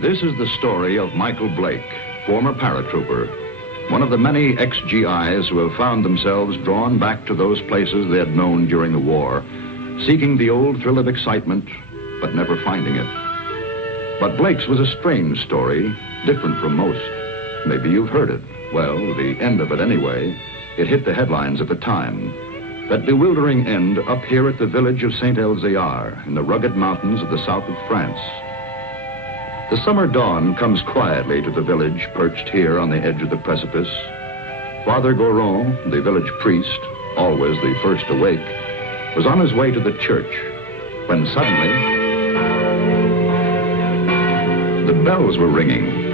This is the story of Michael Blake, former paratrooper, one of the many ex-GIs who have found themselves drawn back to those places they had known during the war, seeking the old thrill of excitement, but never finding it. But Blake's was a strange story, different from most. Maybe you've heard it. Well, the end of it anyway. It hit the headlines at the time. That bewildering end up here at the village of Saint-Elzéar in the rugged mountains of the south of France. The summer dawn comes quietly to the village perched here on the edge of the precipice. Father Goron, the village priest, always the first awake, was on his way to the church when suddenly the bells were ringing.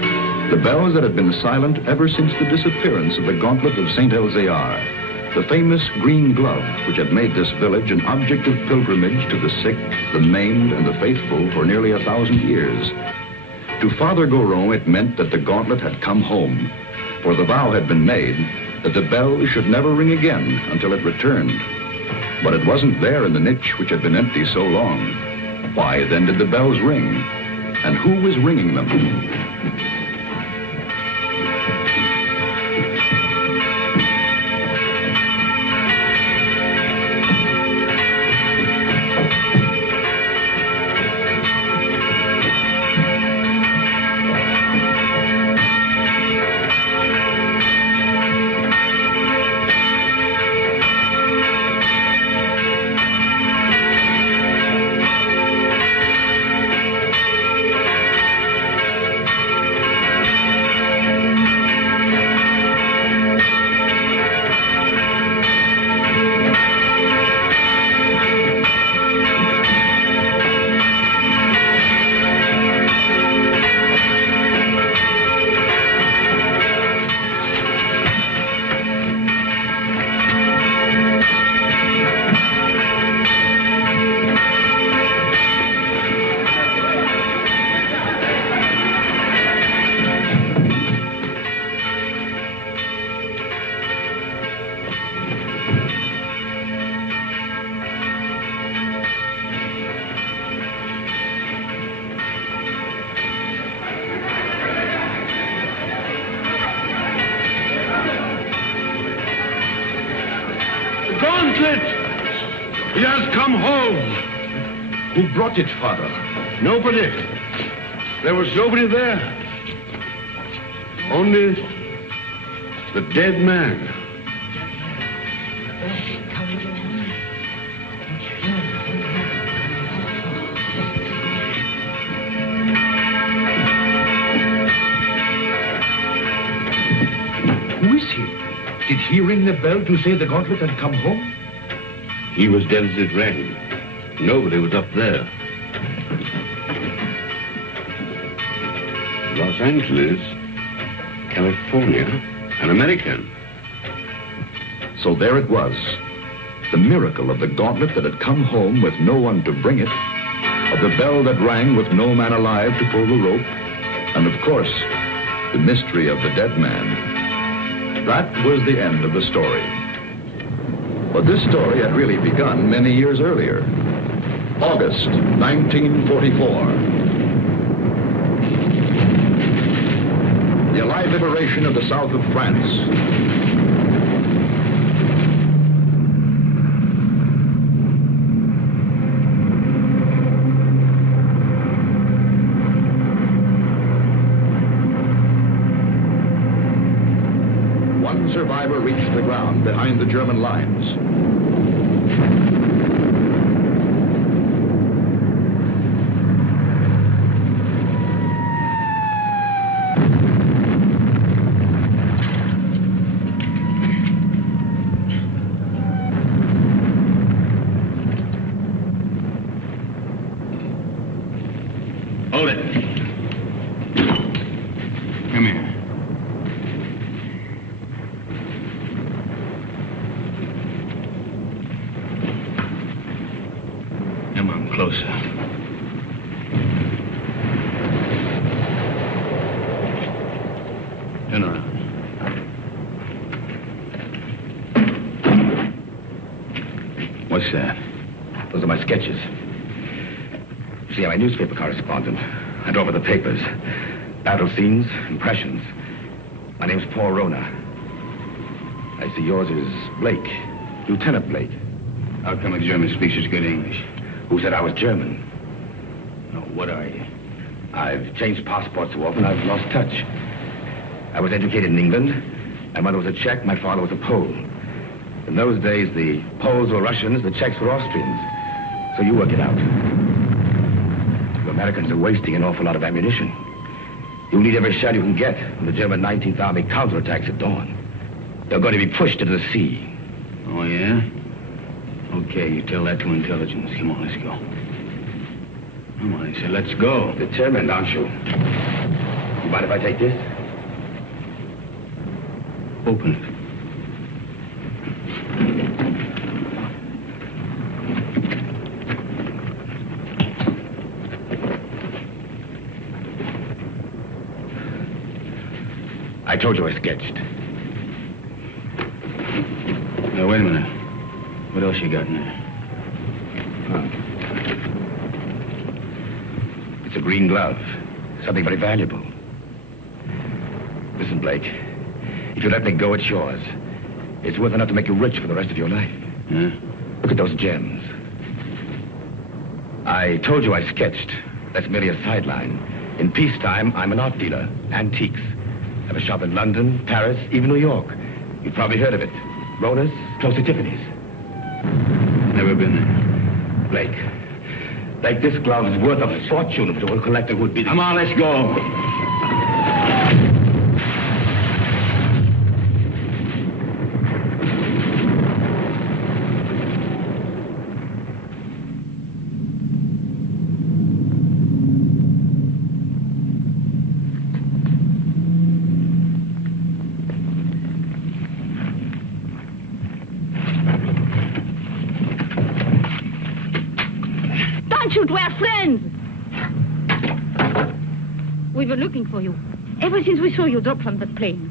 The bells that had been silent ever since the disappearance of the gauntlet of Saint-Elzéar, the famous green glove which had made this village an object of pilgrimage to the sick, the maimed, and the faithful for nearly 1,000 years. To Father Goron, it meant that the gauntlet had come home, for the vow had been made that the bell should never ring again until it returned. But it wasn't there in the niche which had been empty so long. Why then did the bells ring? And who was ringing them? It has come home. Who brought it, Father? Nobody. There was nobody there. Only the dead man. Who is he? Did he ring the bell to say the gauntlet had come home? He was dead as it rang. Nobody was up there. Los Angeles, California, and American. So there it was. The miracle of the gauntlet that had come home with no one to bring it, of the bell that rang with no man alive to pull the rope, and of course, the mystery of the dead man. That was the end of the story. But this story had really begun many years earlier. August 1944. The Allied liberation of the south of France. One survivor reached the ground behind the German lines. Hold it. Come here. Come on, closer. Turn around. What's that? Those are my sketches. See, I'm a newspaper correspondent. I drove over the papers. Battle scenes, impressions. My name's Paul Rona. I see yours is Blake. Lieutenant Blake. How come a German speaks such good English? Who said I was German? No, what are you? I've changed passports so often I've lost touch. I was educated in England. My mother was a Czech, my father was a Pole. In those days, the Poles were Russians, the Czechs were Austrians. So you work it out. You Americans are wasting an awful lot of ammunition. You'll need every shell you can get when the German 19th Army counterattacks at dawn. They're going to be pushed into the sea. Oh, yeah? Okay, you tell that to intelligence. Come on, let's go. Come on, I said, let's go. Determined, aren't you? You mind if I take this? Open it. I told you I sketched. Now, wait a minute. What else you got in there? It's a green glove. Something very valuable. Listen, Blake. If you let me go, it's yours. It's worth enough to make you rich for the rest of your life. Yeah? Look at those gems. I told you I sketched. That's merely a sideline. In peacetime, I'm an art dealer. Antiques. I have a shop in London, Paris, even New York. You've probably heard of it. Rona's, close to Tiffany's. Never been there. Blake, this glove is worth a fortune to a collector who would be the... Come on, let's go. We're friends. We were looking for you. Ever since we saw you drop from the plane.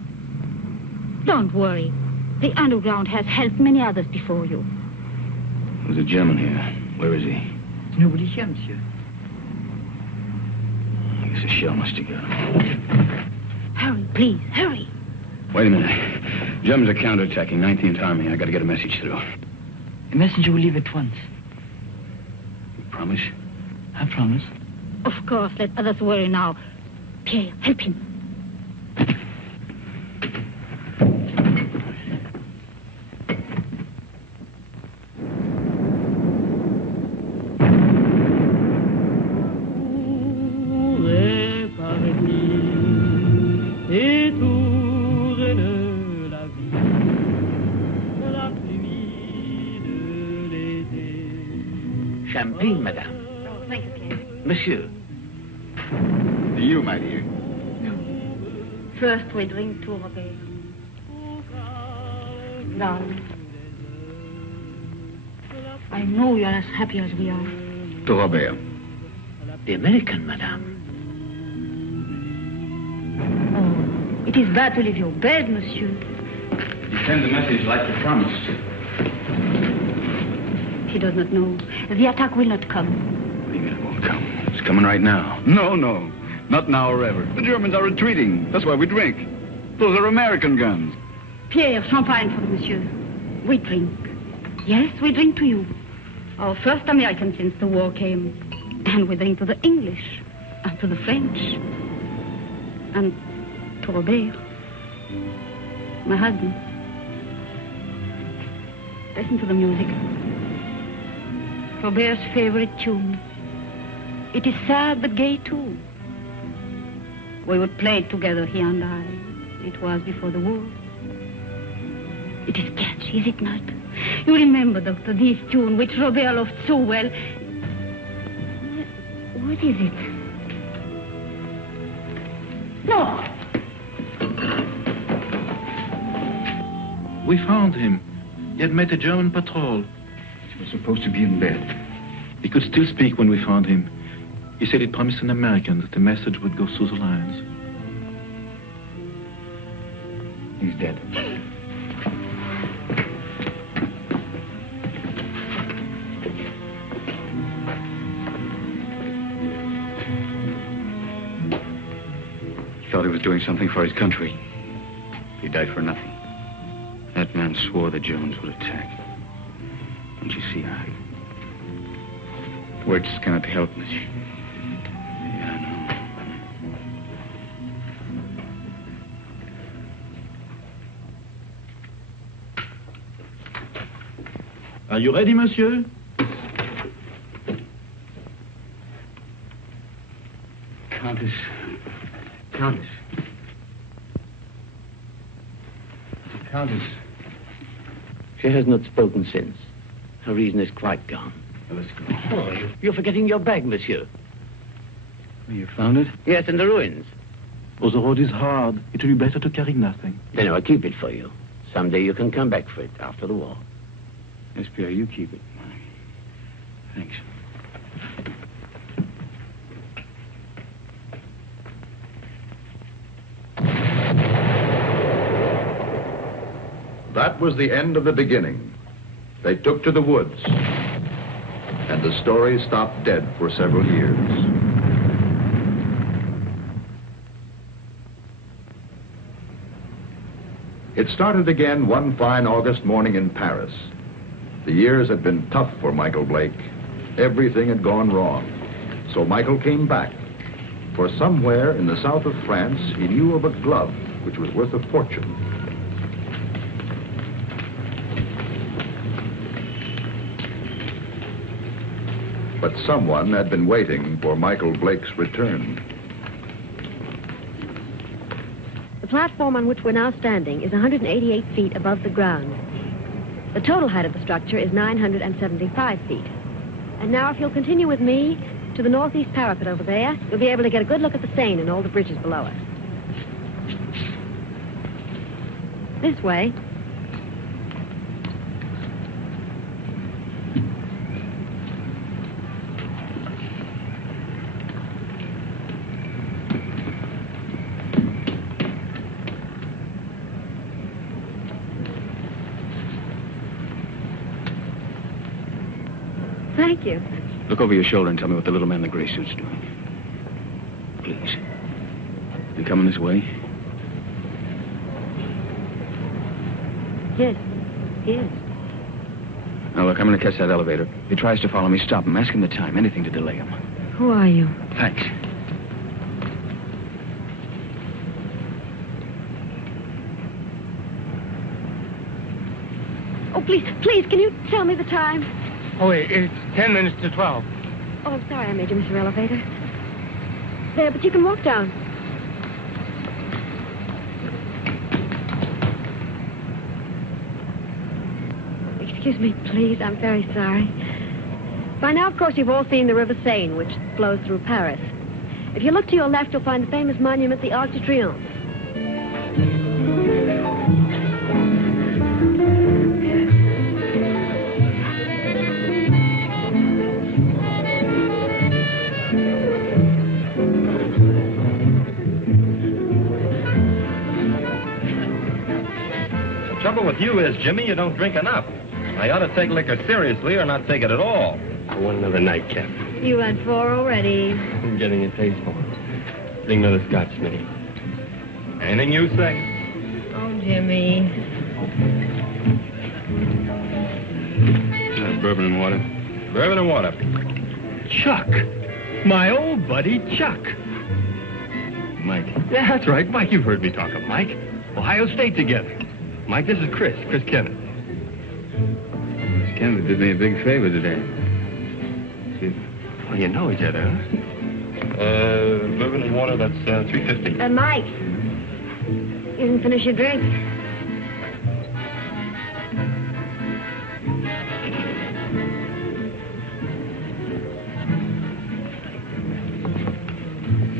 Don't worry. The underground has helped many others before you. There's a German here. Where is he? Nobody here, monsieur. I guess a shell must have got him. Hurry, please, hurry. Wait a minute. Germans are counterattacking 19th Army. I got to get a message through. A messenger will leave at once. You promise? I promise. Of course, let others worry now. Pierre, help him. Champagne, madame. Oh, thank you, Pierre. Monsieur. To you, my dear. First we drink to Robert. Darling. I know you're as happy as we are. To Robert. The American, madame. Oh, it is bad to leave your bed, monsieur. You send the message like you promised. He does not know. The attack will not come. What do you mean it won't come? It's coming right now. No. Not now or ever. The Germans are retreating. That's why we drink. Those are American guns. Pierre, champagne for monsieur. We drink. Yes, we drink to you. Our first American since the war came. And we drink to the English. And to the French. And to Robert. My husband. Listen to the music. Robert's favorite tune. It is sad but gay too. We would play it together, he and I. It was before the war. It is catchy, is it not? You remember, Doctor, this tune which Robert loved so well. What is it? No! We found him. He had met a German patrol. He was supposed to be in bed. He could still speak when we found him. He said he'd promised an American that the message would go through the lines. He's dead. thought he was doing something for his country. He died for nothing. That man swore the Germans would attack. Don't you see, Harry? Words cannot help, monsieur. Yeah, I know. Are you ready, monsieur? Countess. Countess. The Countess. She has not spoken since. Her reason is quite gone. Well, let's go. Oh, you're forgetting your bag, monsieur. You found it? Yes, in the ruins. Oh, the road is hard. It will be better to carry nothing. Then I'll keep it for you. Someday you can come back for it after the war. Yes, Pierre, you keep it. Thanks. That was the end of the beginning. They took to the woods, and the story stopped dead for several years. It started again one fine August morning in Paris. The years had been tough for Michael Blake. Everything had gone wrong. So Michael came back. For somewhere in the south of France, he knew of a glove which was worth a fortune. But someone had been waiting for Michael Blake's return. The platform on which we're now standing is 188 feet above the ground. The total height of the structure is 975 feet. And now if you'll continue with me to the northeast parapet over there, you'll be able to get a good look at the Seine and all the bridges below it. This way. Thank you. Look over your shoulder and tell me what the little man in the gray suit's doing. Please. You coming this way? Yes, he is. Now, look, I'm going to catch that elevator. If he tries to follow me, stop him. Ask him the time. Anything to delay him. Who are you? Thanks. Oh, please, can you tell me the time? Oh, wait, it's 10 minutes to 12. Oh, I'm sorry I made you miss your elevator. There, but you can walk down. Excuse me, please. I'm very sorry. By now, of course, you've all seen the River Seine, which flows through Paris. If you look to your left, you'll find the famous monument, the Arc de Triomphe. The trouble with you is, Jimmy, you don't drink enough. I ought to take liquor seriously or not take it at all. I want another nightcap. You had 4 already. I'm getting a taste for it. Bring another scotch, Smitty. Anything you say. Oh, Jimmy. Bourbon and water. Bourbon and water. Chuck. My old buddy, Chuck. Mike. Yeah, that's right. Mike, you've heard me talk of Mike. Ohio State together. Mike, this is Chris Kenneth. Miss Kennedy did me a big favor today. Oh, you know each other, huh? Bourbon and water, that's $3.50. Mike. You didn't finish your drink.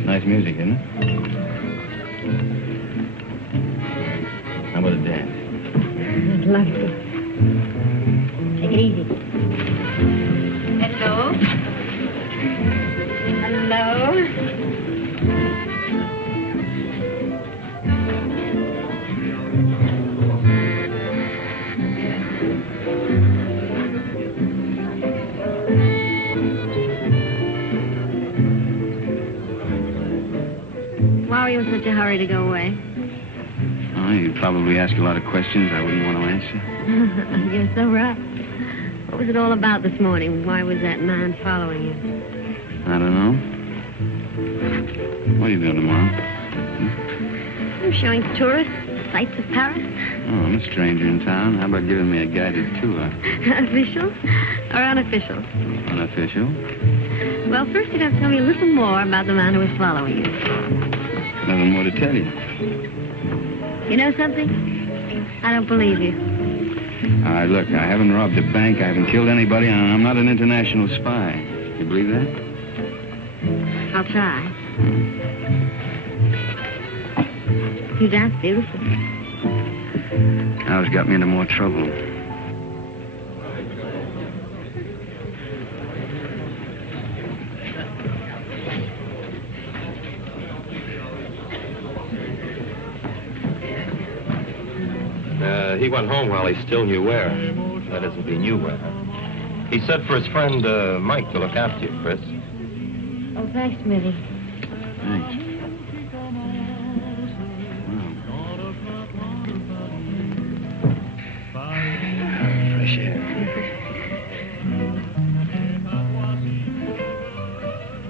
Nice music, isn't it? How about a dance? Lovely. Take it easy. Hello? Hello? Why were you in such a hurry to go away? Oh, you'd probably ask a lot of questions I wouldn't want to answer. You're so right. What was it all about this morning? Why was that man following you? I don't know. What are you doing tomorrow? I'm showing tourists sights of Paris. Oh, I'm a stranger in town. How about giving me a guided tour? Official or unofficial? Unofficial. Well, first you'd have to tell me a little more about the man who was following you. Nothing more to tell you. You know something? I don't believe you. All right, look, I haven't robbed a bank, I haven't killed anybody, and I'm not an international spy. You believe that? I'll try. You dance beautifully. Now it's got me into more trouble. He went home while he still knew where. That is, if he knew where. He said for his friend, Mike, to look after you, Chris. Oh, thanks, Smitty. Thanks. Fresh air.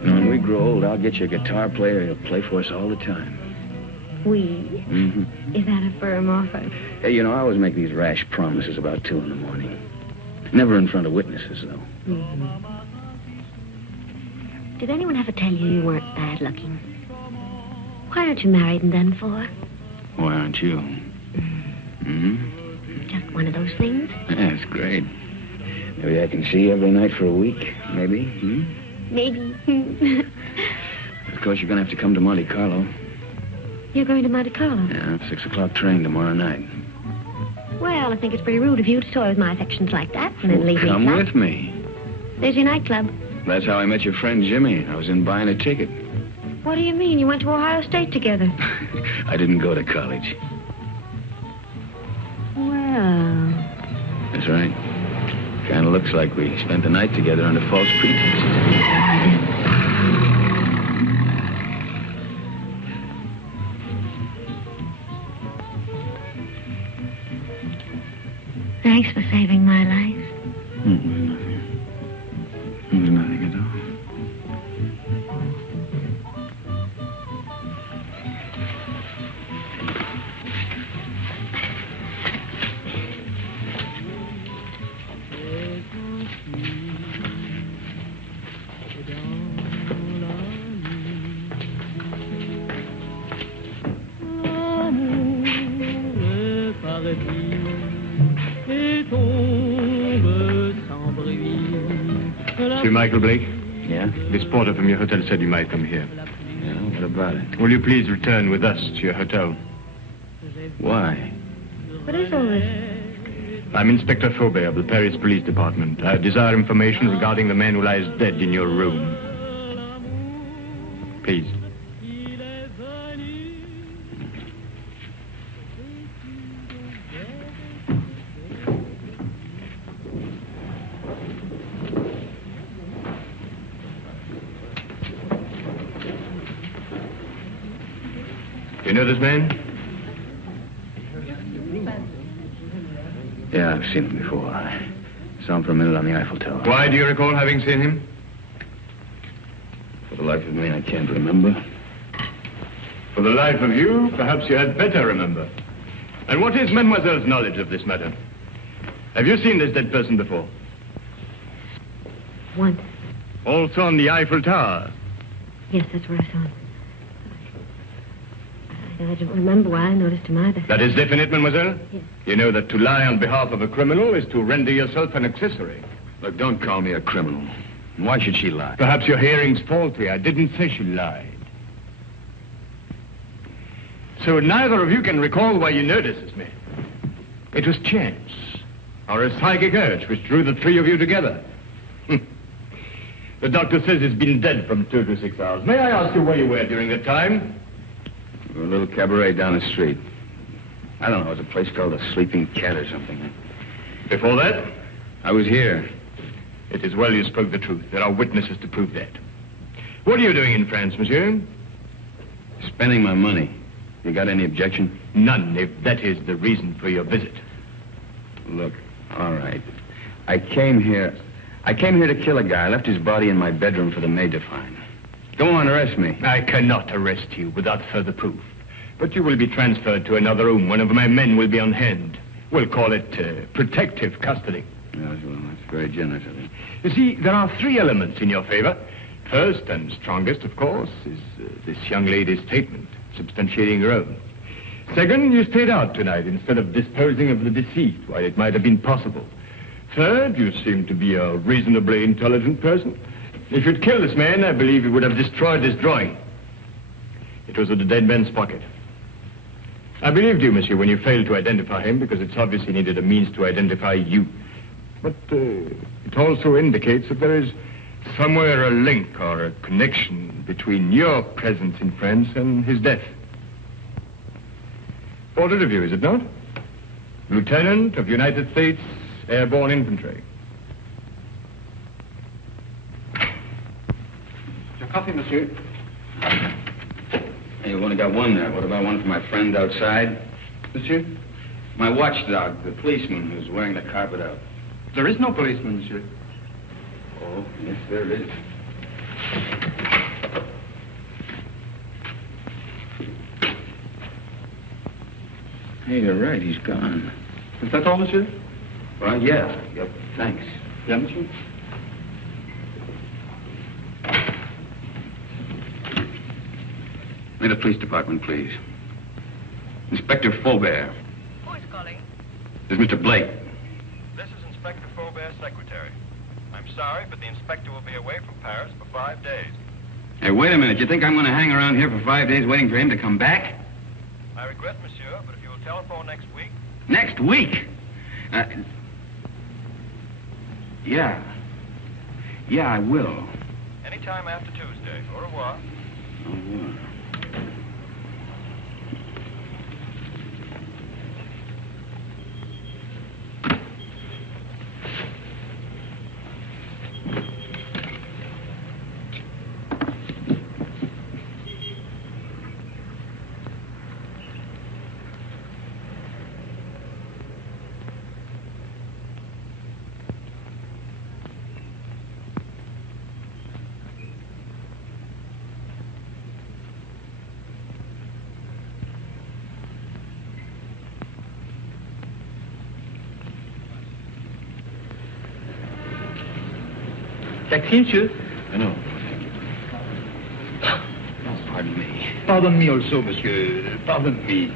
When we grow old, I'll get you a guitar player. He'll play for us all the time. We? Mm-hmm. Is that a firm offer? Hey, you know, I always make these rash promises about 2 in the morning. Never in front of witnesses, though. Mm-hmm. Did anyone ever tell you weren't bad looking? Why aren't you married and done for? Why aren't you? Mm-hmm. Just one of those things? Yeah, it's great. Maybe I can see you every night for a week, maybe. Hmm? Maybe. Of course, you're going to have to come to Monte Carlo. You're going to Monte Carlo? Yeah, 6 o'clock train tomorrow night. Well, I think it's pretty rude of you to toy with my affections like that and then leave me Come flat. with me. There's your nightclub. That's how I met your friend Jimmy. I was in buying a ticket. What do you mean? You went to Ohio State together. I didn't go to college. Well... That's right. Kind of looks like we spent the night together under false pretenses. Thanks for saving my life. Nothing. Nothing at all. Monsieur Michael Blake? Yeah? This porter from your hotel said you might come here. Yeah, what about it? Will you please return with us to your hotel? Why? What is all this? I'm Inspector Faubert of the Paris Police Department. I desire information regarding the man who lies dead in your room. Please. You know this man? Yeah, I've seen him before. I saw him for a minute on the Eiffel Tower. Why do you recall having seen him? For the life of me, I can't remember. For the life of you, perhaps you had better remember. And what is Mademoiselle's knowledge of this matter? Have you seen this dead person before? Once. Also on the Eiffel Tower? Yes, that's where I saw him. I don't remember why I noticed him either. That is definite, mademoiselle? Yes. You know that to lie on behalf of a criminal is to render yourself an accessory. Look, don't call me a criminal. Why should she lie? Perhaps your hearing's faulty. I didn't say she lied. So neither of you can recall why you noticed me. It was chance, or a psychic urge which drew the 3 of you together. The doctor says he's been dead from 2 to 6 hours. May I ask you where you were during that time? A little cabaret down the street. I don't know, it was a place called the Sleeping Cat or something. Before that? I was here. It is well you spoke the truth. There are witnesses to prove that. What are you doing in France, monsieur? spending my money. You got any objection? None, if that is the reason for your visit. Look, all right. I came here to kill a guy. I left his body in my bedroom for the maid to find. Go on, arrest me. I cannot arrest you without further proof. But you will be transferred to another room. One of my men will be on hand. We'll call it protective custody. Yes, well, that's very generous of you. You see, there are 3 elements in your favor. First and strongest, of course, is this young lady's statement, substantiating her own. Second, you stayed out tonight instead of disposing of the deceased while it might have been possible. Third, you seem to be a reasonably intelligent person. If you'd killed this man, I believe you would have destroyed this drawing. It was in the dead man's pocket. I believed you, monsieur, when you failed to identify him, because it's obvious he needed a means to identify you. But it also indicates that there is somewhere a link or a connection between your presence in France and his death. Portrait of you, is it not? Lieutenant of United States Airborne Infantry. Your coffee, monsieur. Hey, you only got one there. What about one for my friend outside? Monsieur? My watchdog, the policeman who's wearing the carpet out. There is no policeman, monsieur. Oh, yes, there is. Hey, you're right. He's gone. Is that all, monsieur? Well, yeah. Yep. Thanks. Yeah, monsieur. May the police department, please. Inspector Faubert. Who is calling? This is Mr. Blake. This is Inspector Faubert's secretary. I'm sorry, but the inspector will be away from Paris for 5 days. Hey, wait a minute. You think I'm going to hang around here for 5 days waiting for him to come back? I regret, monsieur, but if you will telephone next week... Next week? Yeah. Yeah, I will. Anytime after Tuesday. Au revoir. Au revoir. Taxi, monsieur? No. Oh, pardon me. Pardon me also, monsieur. Pardon me.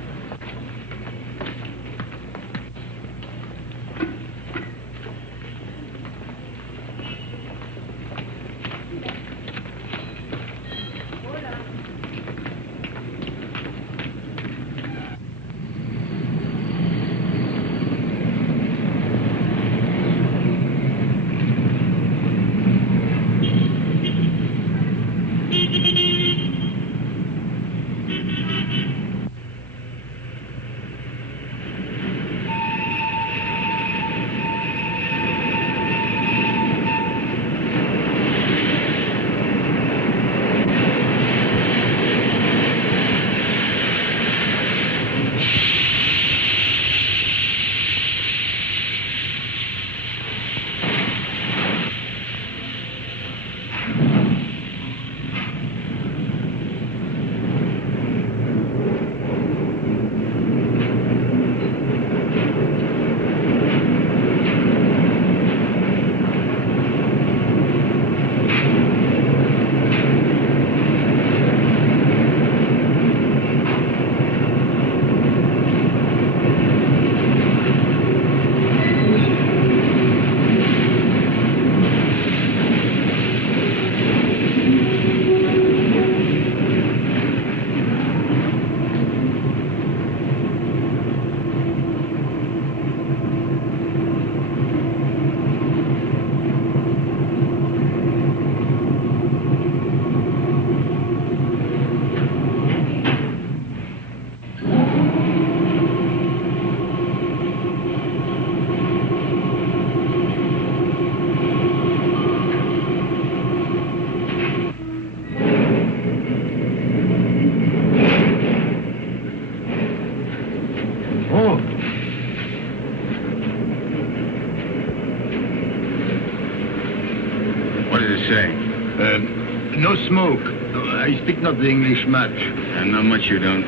No smoke. I speak not the English much. And not much you don't.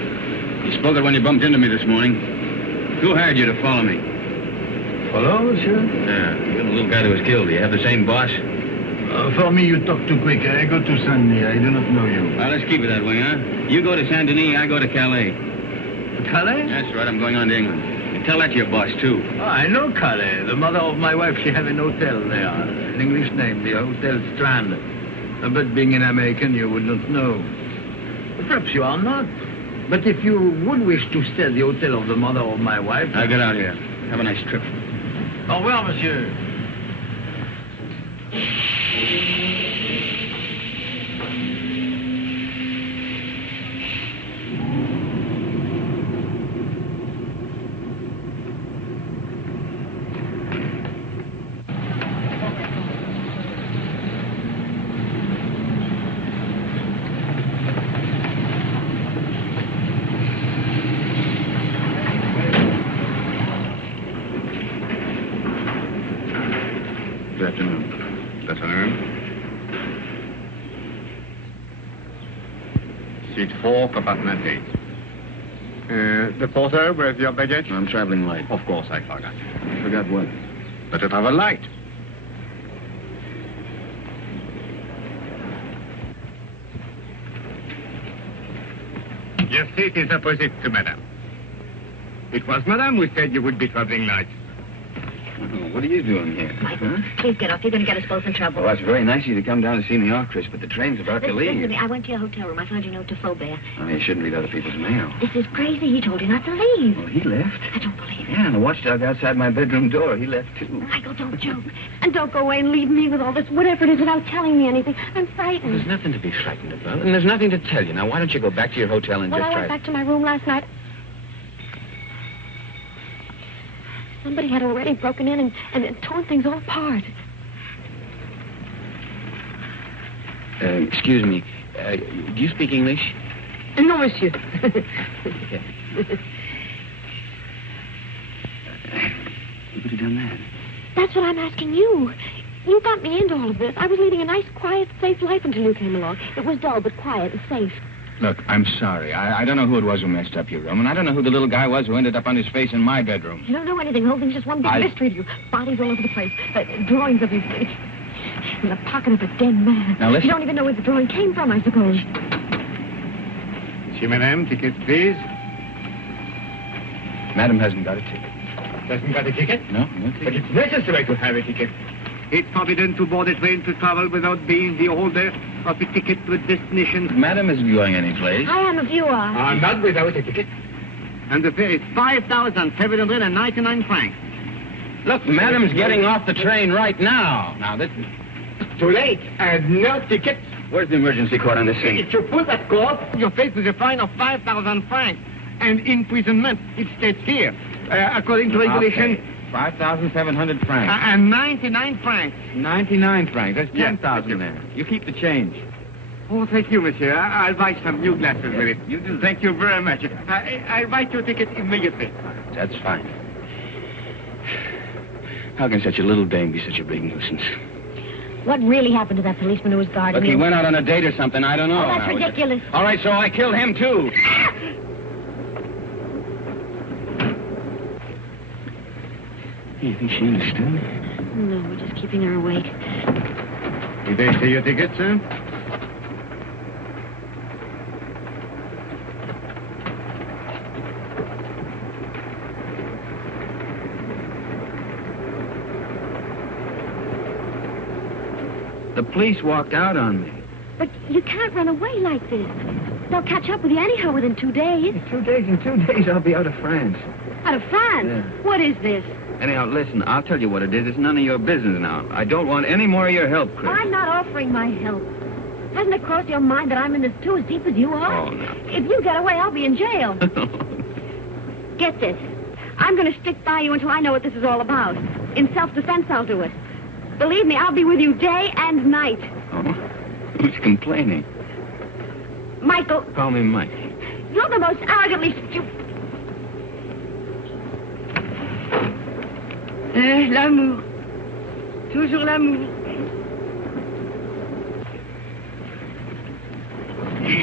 You spoke it when you bumped into me this morning. Who hired you to follow me? Follow, monsieur? Yeah, you're the little guy that was killed. Do you have the same boss? For me, you talk too quick. I go to Saint-Denis. I do not know you. Well, let's keep it that way, huh? You go to Saint-Denis, I go to Calais. Calais? That's right, I'm going on to England. You tell that to your boss, too. Oh, I know Calais. The mother of my wife, she have an hotel there. An English name, the Hotel Strand. But being an American, you would not know. Perhaps you are not. But if you would wish to stay at the hotel of the mother of my wife... I'll get out here. Have a nice trip. Au revoir, monsieur. Good afternoon. That's an urn? Seat 4, compartment 8. The porter, where's your baggage? I'm traveling light. Of course, I forgot. Forgot what? But to travel light. Your seat is opposite to Madame. It was Madame who said you would be traveling light. Oh, what are you doing here? Michael, Huh? please get off. You're going to get us both in trouble. Well, that's very nice of you to come down to see me off, Chris, but the train's about to Listen to leave. me. I went to your hotel room. I found your note to Faubert. Oh, you shouldn't read other people's mail. This is crazy. He told you not to leave. Well, he left. I don't believe it. Yeah, and the watchdog outside my bedroom door, he left, too. Michael, don't joke. And don't go away and leave me with all this, whatever it is, without telling me anything. I'm frightened. There's nothing to be frightened about, and there's nothing to tell you. Now, why don't you go back to your hotel and Well, just I try... went back to my room last night. Somebody had already broken in and torn things all apart. Excuse me. Do you speak English? No, monsieur. Who could have done that? That's what I'm asking you. You got me into all of this. I was leading a nice, quiet, safe life until you came along. It was dull, but quiet and safe. Look, I'm sorry. I don't know who it was who messed up your room, and I don't know who the little guy was who ended up on his face in my bedroom. You don't know anything. The whole thing's just one big mystery to you. Bodies all over the place. Drawings of you in the pocket of a dead man. Now, listen. You don't even know where the drawing came from, I suppose. Monsieur, Madame, tickets, please. Madam hasn't got a ticket. Doesn't got a ticket? No ticket. But it's necessary to have a ticket. It's forbidden to board a train to travel without being the holder of a ticket to a destination. Madam isn't going anyplace. I am if you are. Not without a ticket. And the fare is 5,799 francs. Look, Madam's getting off the train right now. Now, this... Too late. And no ticket. Where's the emergency cord on this thing? If you pull that cord, you're faced with a fine of 5,000 francs. And imprisonment. It states here, according to regulation... Okay. 5,700 francs. And 99 francs. 99 francs. That's Yes, 10,000 there. You keep the change. Oh, thank you, monsieur. I'll buy some new glasses with it. You do. Thank you very much. I'll write your ticket immediately. That's fine. How can such a little dame be such a big nuisance? What really happened to that policeman who was guarding Look, he you? went out on a date or something. I don't know. Oh, that's ridiculous. All right, so I killed him, too. You think she understood? No, we're just keeping her awake. Did they see your ticket, sir? The police walked out on me. But you can't run away like this. They'll catch up with you anyhow within 2 days. In 2 days, I'll be out of France. Out of France? Yeah. What is this? Anyhow, listen, I'll tell you what it is. It's none of your business now. I don't want any more of your help, Chris. I'm not offering my help. Hasn't it crossed your mind that I'm in this too as deep as you are? Oh, no. If you get away, I'll be in jail. Get this. I'm going to stick by you until I know what this is all about. In self-defense, I'll do it. Believe me, I'll be with you day and night. Oh, who's complaining? Michael, Call me Mike. you're the most arrogantly stupid... L'amour. Toujours l'amour. Wake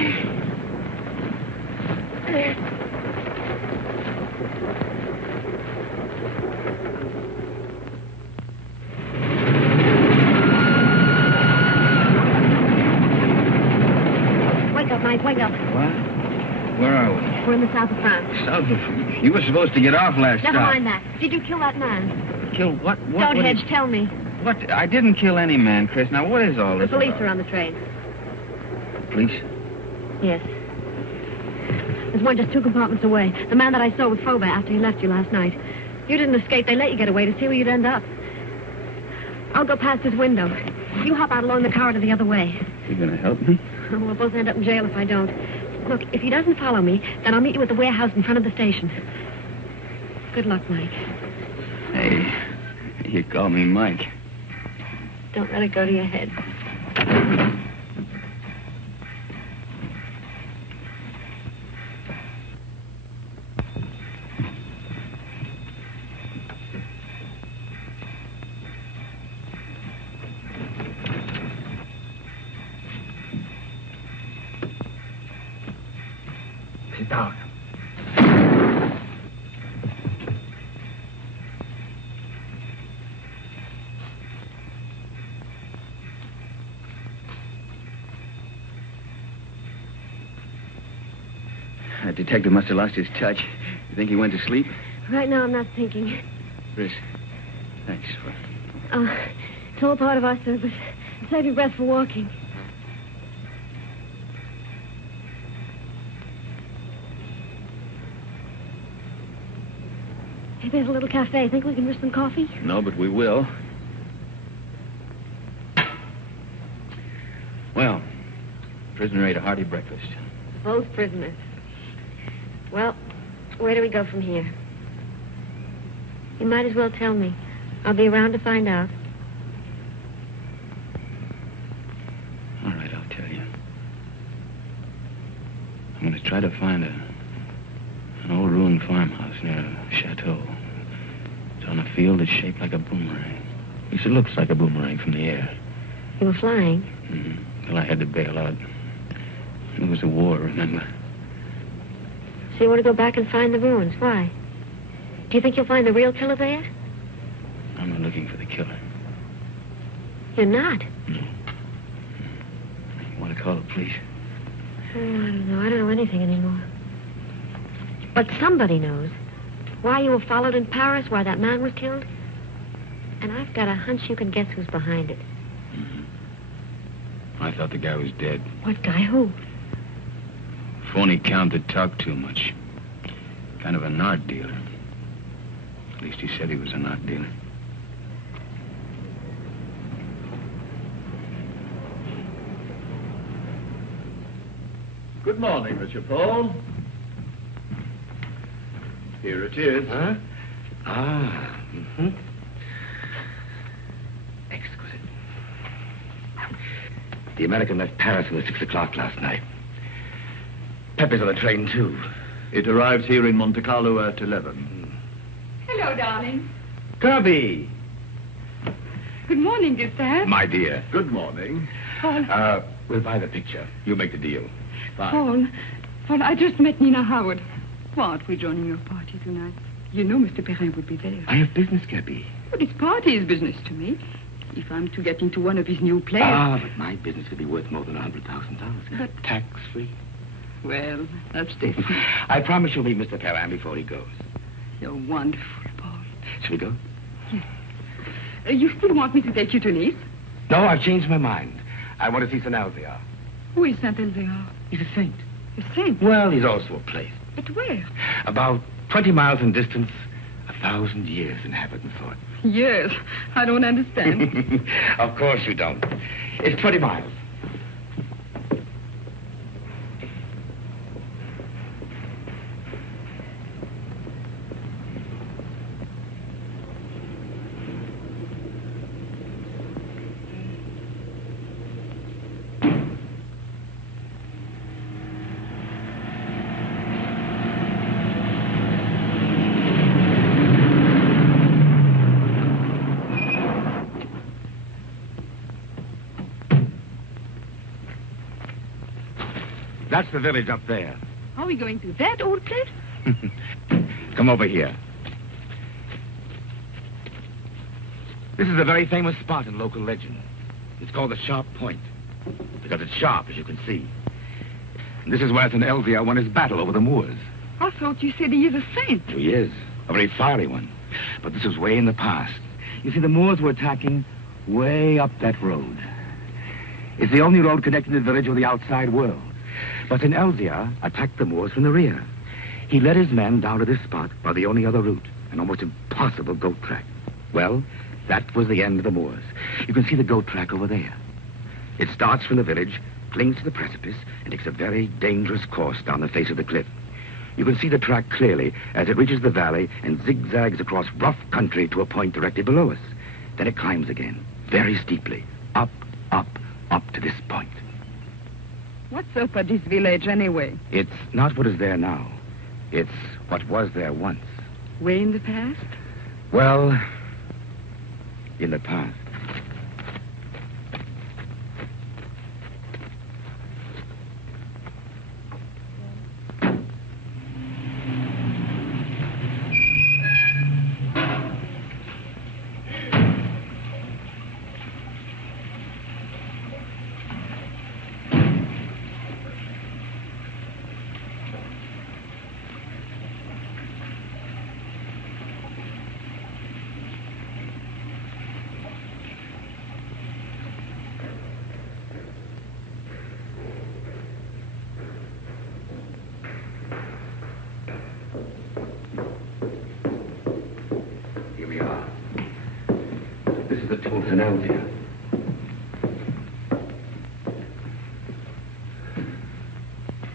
up, Mike, wake up. What? Where are we? We're in the south of France. South of... You were supposed to get off last Never stop. mind that. Did you kill that man? Kill what? Don't what hedge, is- tell me. What? I didn't kill any man, Chris. Now, what is all The this police about? are on the train. Police? Yes. There's one just 2 compartments away. The man that I saw with Faubourg after he left you last night. You didn't escape. They let you get away to see where you'd end up. I'll go past his window. You hop out along the corridor the other way. You gonna help me? We'll both end up in jail if I don't. Look, if he doesn't follow me, then I'll meet you at the warehouse in front of the station. Good luck, Mike. Hey, you call me Mike. Don't let it go to your head. Sit down. That detective must have lost his touch. You think he went to sleep? Right now, I'm not thinking. Chris, thanks for... It's all part of our service. Save your breath for walking. Hey, there's a little cafe. Think we can risk some coffee? No, but we will. Well, prisoner ate a hearty breakfast. Both prisoners. Well, where do we go from here? You might as well tell me. I'll be around to find out. All right, I'll tell you. I'm going to try to find an old ruined farmhouse near a chateau. It's on a field that's shaped like a boomerang. At least it looks like a boomerang from the air. You were flying? Mm-hmm. Well, I had to bail out. It was a war, remember? So you want to go back and find the ruins? Why? Do you think you'll find the real killer there? I'm not looking for the killer. You're not? No. You want to call the police? Oh, I don't know. I don't know anything anymore. But somebody knows. Why you were followed in Paris, why that man was killed. And I've got a hunch you can guess who's behind it. I thought the guy was dead. What guy? Who? Phony count that talked too much. Kind of an art dealer. At least he said he was an art dealer. Good morning, Monsieur Paul. Here it is. Huh? Ah. Mm-hmm. Exquisite. The American left Paris at 6 o'clock last night. Pepe's on the train, too. It arrives here in Monte Carlo at 11. Hello, darling. Kirby! Good morning, Gustave. My dear. Good morning. Paul. We'll buy the picture. You make the deal. Paul, I just met Nina Howard. What, we're joining your party tonight. You know Mr. Perrin would be there. I have business, Kirby. But his party is business to me. If I'm to get into one of his new plays... But my business could be worth more than $100,000. But... Tax-free. Well, that's different. I promise you'll meet Mr. Perrin before he goes. You're wonderful, Paul. Shall we go? Yes. You still want me to take you to Nice? No, I've changed my mind. I want to see Saint Elzéar. Who is Saint Elzéar? He's a saint. A saint? Well, he's also a place. But where? About 20 miles in distance, 1,000 years in heaven and thought. Yes, I don't understand. Of course you don't. It's 20 miles. That's the village up there. Are we going to that old place? Come over here. This is a very famous spot in local legend. It's called the Sharp Point, because it's sharp, as you can see. And this is where St. Elzea won his battle over the Moors. I thought you said he is a saint. He is, a very fiery one. But this was way in the past. You see, the Moors were attacking way up that road. It's the only road connecting the village with the outside world. But St. Elzea attacked the Moors from the rear. He led his men down to this spot by the only other route, an almost impossible goat track. Well, that was the end of the Moors. You can see the goat track over there. It starts from the village, clings to the precipice, and takes a very dangerous course down the face of the cliff. You can see the track clearly as it reaches the valley and zigzags across rough country to a point directly below us. Then it climbs again, very steeply, up, up, up to this point. What's up at this village, anyway? It's not what is there now. It's what was there once. Way in the past? Well, in the past.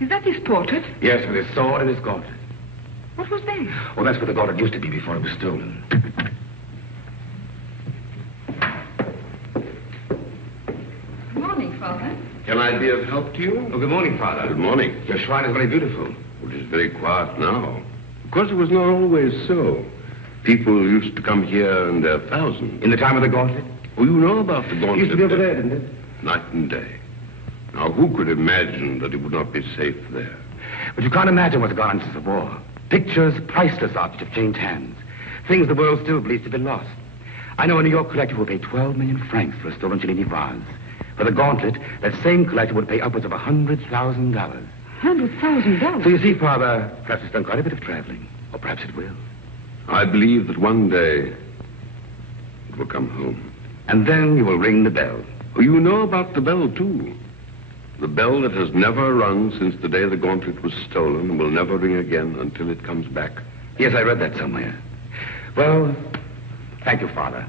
Is that his portrait? Yes, with his sword and his gauntlet. What was that? Oh, that's where the gauntlet used to be before it was stolen. Good morning, Father. Can I be of help to you? Oh, good morning, Father. Good morning. Your shrine is very beautiful. It is very quiet now. Of course, it was not always so. People used to come here in their thousands. In the time of the gauntlet? Oh, you know about the gauntlet. It used to be over there, didn't it? Night and day. Now, who could imagine that it would not be safe there? But you can't imagine what's gone on since the war. Pictures, priceless objects have changed hands. Things the world still believes to have been lost. I know a New York collector will pay 12 million francs for a stolen Cellini vase. For the gauntlet, that same collector would pay upwards of $100,000. $100,000? So you see, Father, perhaps it's done quite a bit of traveling. Or perhaps it will. I believe that one day it will come home. And then you will ring the bell. Oh, you know about the bell, too. The bell that has never rung since the day the gauntlet was stolen will never ring again until it comes back. Yes, I read that somewhere. Well, thank you, Father.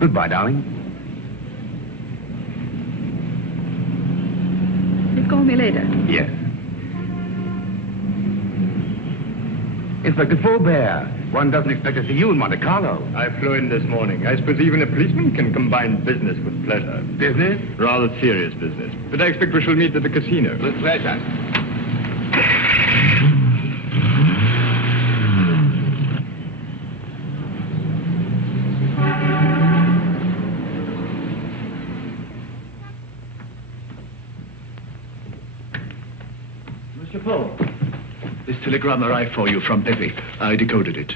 Goodbye, darling. Call me later. Yes. Inspector Faubert, one doesn't expect to see you in Monte Carlo. I flew in this morning. I suppose even a policeman can combine business with pleasure. Business? Rather serious business. But I expect we shall meet at the casino. With pleasure. Mr. Paul, this telegram arrived for you from Pepe. I decoded it.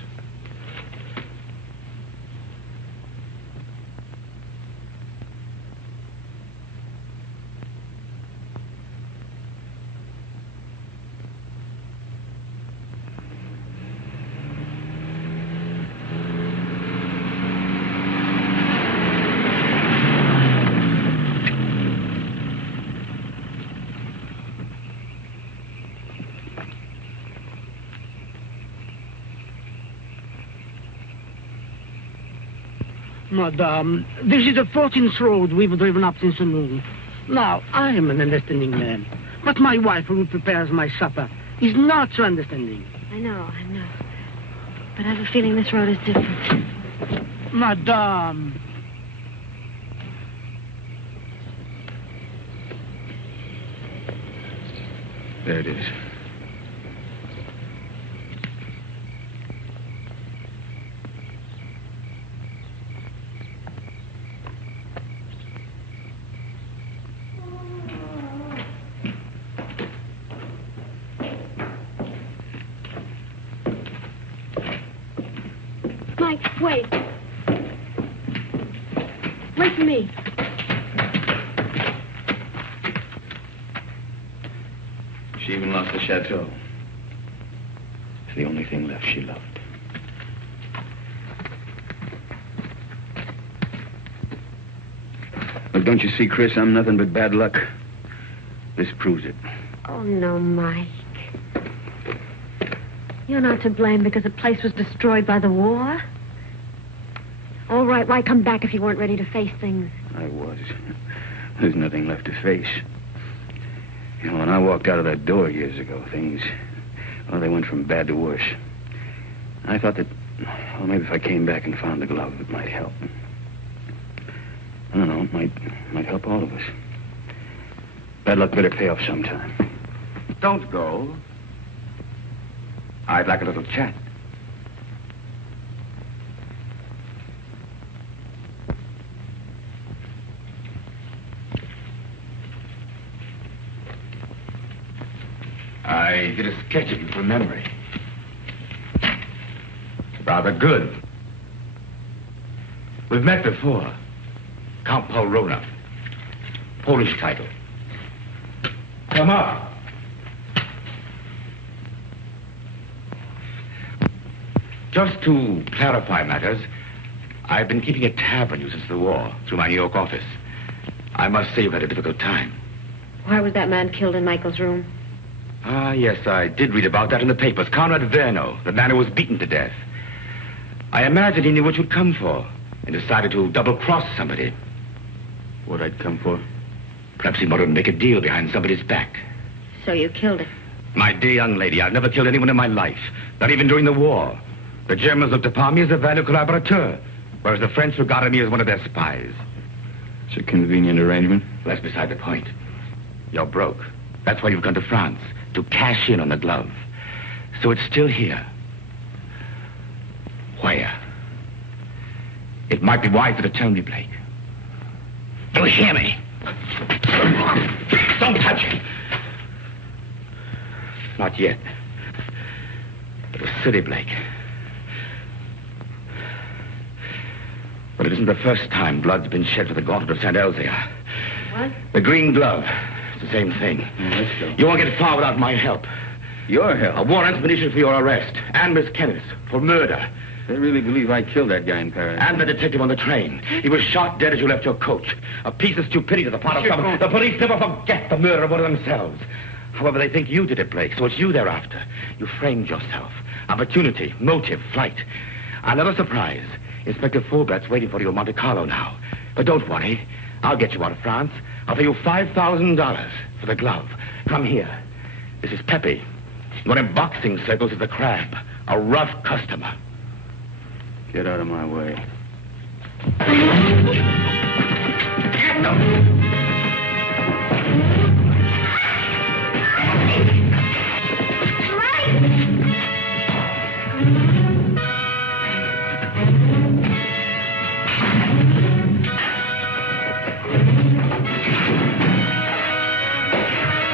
Madame, this is the 14th road we've driven up since the moon. Now, I am an understanding man. But my wife, who prepares my supper, is not so understanding. I know. But I have a feeling this road is different. Madame. There it is. Mike, wait. Wait for me. She even lost the chateau. It's the only thing left she loved. Look, don't you see, Chris, I'm nothing but bad luck. This proves it. Oh, no, Mike. You're not to blame because the place was destroyed by the war. All right, why come back if you weren't ready to face things? I was. There's nothing left to face. You know, when I walked out of that door years ago, things, well, they went from bad to worse. I thought that, well, maybe if I came back and found the glove, it might help. I don't know, it might help all of us. Bad luck better pay off sometime. Don't go. I'd like a little chat. I did a sketch of you from memory. Rather good. We've met before. Count Polrona. Polish title. Come up. Just to clarify matters, I've been keeping a tab on you since the war, through my New York office. I must say you've had a difficult time. Why was that man killed in Michael's room? Ah, yes, I did read about that in the papers. Conrad Verno, the man who was beaten to death. I imagined he knew what you'd come for and decided to double-cross somebody. What I'd come for? Perhaps he wanted to make a deal behind somebody's back. So you killed him? My dear young lady, I've never killed anyone in my life, not even during the war. The Germans looked upon me as a valued collaborateur, whereas the French regarded me as one of their spies. It's a convenient arrangement. That's beside the point. You're broke. That's why you've gone to France, to cash in on the glove. So it's still here. Where? It might be wiser to tell me, Blake. Do you hear me? Don't touch it. Not yet. It was silly, Blake. But it isn't the first time blood's been shed for the gauntlet of St. Elzea. What? The green glove. It's the same thing. Let's go. You won't get far without my help. Your help? A warrant expedition for your arrest. And Miss Kenneth for murder. They really believe I killed that guy in Paris. And the detective on the train. He was shot dead as you left your coach. A piece of stupidity to the part of some... The police never forget the murder of one of themselves. However, they think you did it, Blake, so it's you they're after. You framed yourself. Opportunity, motive, flight. Another surprise. Inspector Fulbert's waiting for you in Monte Carlo now. But don't worry. I'll get you out of France. I'll pay you $5,000 for the glove. Come here. This is Pepe. Known in boxing circles as the Crab. A rough customer. Get out of my way. Get them!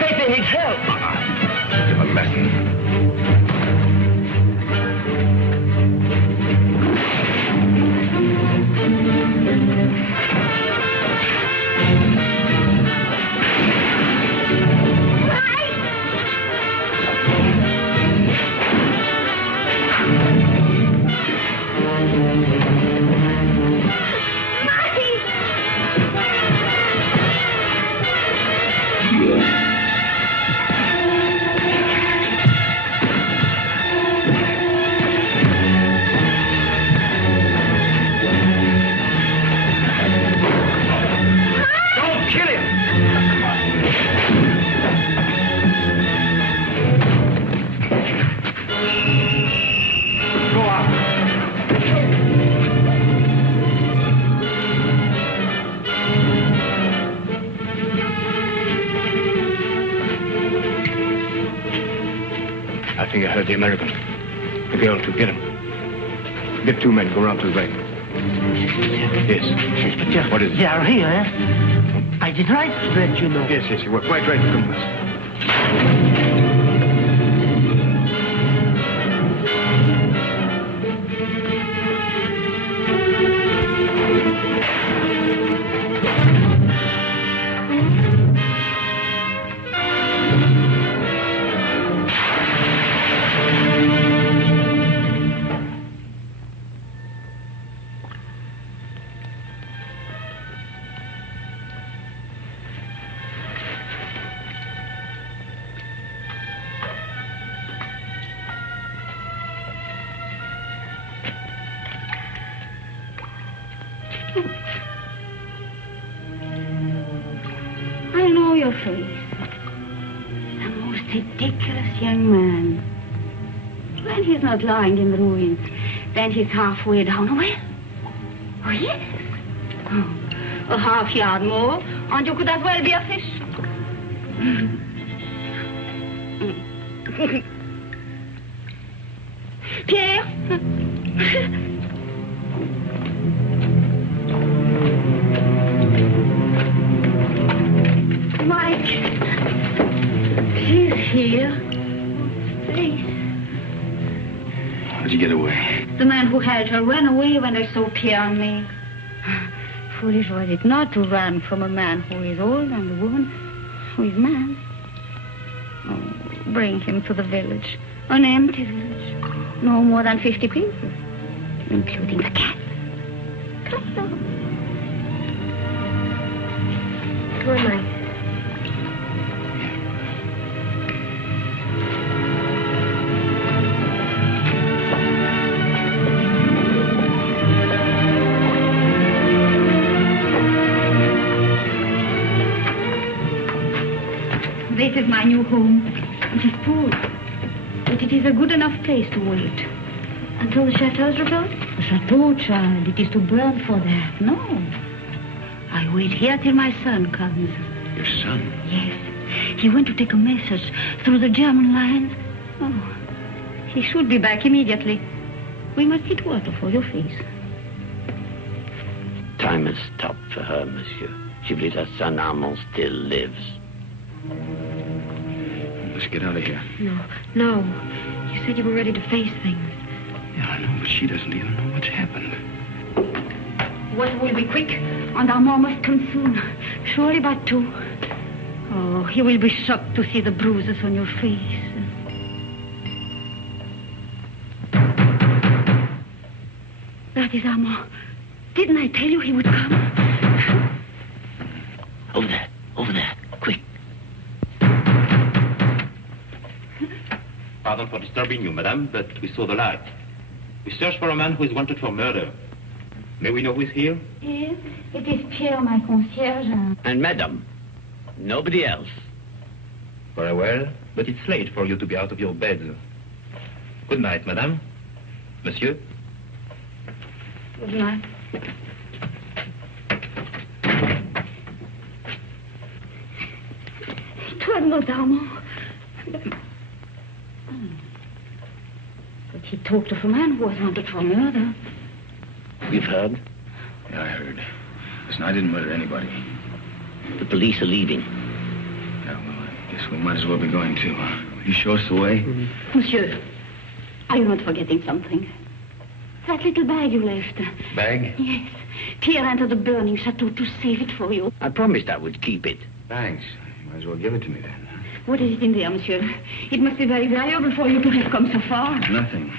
Pepe needs help. Give a lesson. I think I heard the American. The girl to get him. Get 2 men, go round to the bank. Yes. Inspector. What is it? They are here, eh? I did right to let you know. Yes, you were quite right to come with us. I know your face. A most ridiculous young man. When he's not lying in the ruins, then he's halfway down a well. Oh, yes. Oh, a half yard more, and you could as well be a fish. Pierre? Mike, he's here. Please. How'd you get away? The man who held her ran away when I saw Pierre and me. Foolish was it not to run from a man who is old and a woman who is mad. Oh, bring him to the village. An empty village. No more than 50 people, including the cat. Come on. Come on, Mike. This is my new home. It is poor, but it is a good enough place to wait. Until the chateau is rebuilt? The chateau, child, it is to burn for that. No. I wait here till my son comes. Your son? Yes. He went to take a message through the German lines. Oh, he should be back immediately. We must get water for your face. Time has stopped for her, monsieur. She believes her son Armand still lives. Let's get out of here. No. You said you were ready to face things. Yeah, I know, but she doesn't even know what's happened. Water will be quick, and Armand must come soon. Surely by 2. Oh, he will be shocked to see the bruises on your face. That is Armand. Didn't I tell you he would come? Over there, quick. Pardon for disturbing you, madame, but we saw the light. We search for a man who is wanted for murder. May we know who is here? Yes, it is Pierre, my concierge. And madame, nobody else. Very well, but it's late for you to be out of your bed. Good night, madame. Monsieur? Good night. It was not Armand. But he talked of a man who was wanted for murder. You've heard? Yeah, I heard. Listen, I didn't murder anybody. The police are leaving. Yeah, well, I guess we might as well be going too. Will you show us the way? Monsieur, are you not forgetting something? That little bag you left. Bag? Yes. Pierre entered the burning chateau to save it for you. I promised I would keep it. Thanks. You might as well give it to me then. What is it in there, monsieur? It must be very valuable for you to have come so far. Nothing.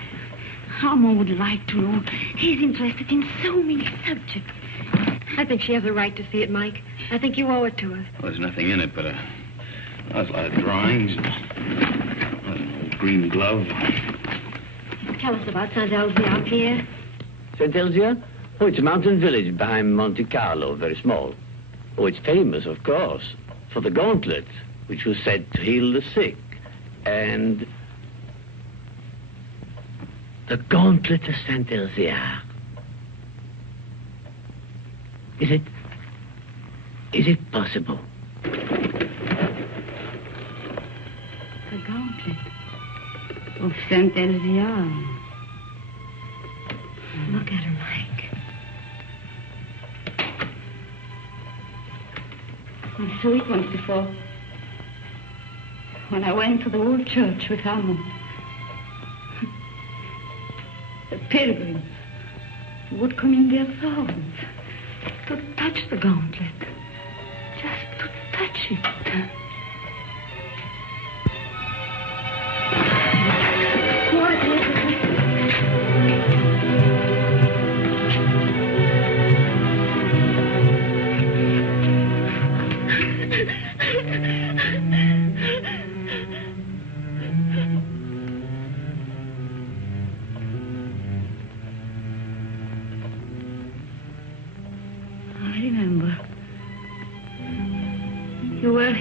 Armand would like to know. He's interested in so many subjects. I think she has a right to see it, Mike. I think you owe it to her. Well, there's nothing in it but a lot of drawings, an old green glove. Tell us about Saint-Elzéar, Pierre. Saint-Elzéar? Oh, it's a mountain village behind Monte Carlo, very small. Oh, it's famous, of course, for the gauntlet, which was said to heal the sick. And the gauntlet of Saint-Elzéar. Is it possible? The gauntlet. Of Saint Elvia. Look at her, Mike. I saw it once before. When I went to the old church with Armand. The pilgrims would come in their thousands to touch the gauntlet. Just to touch it.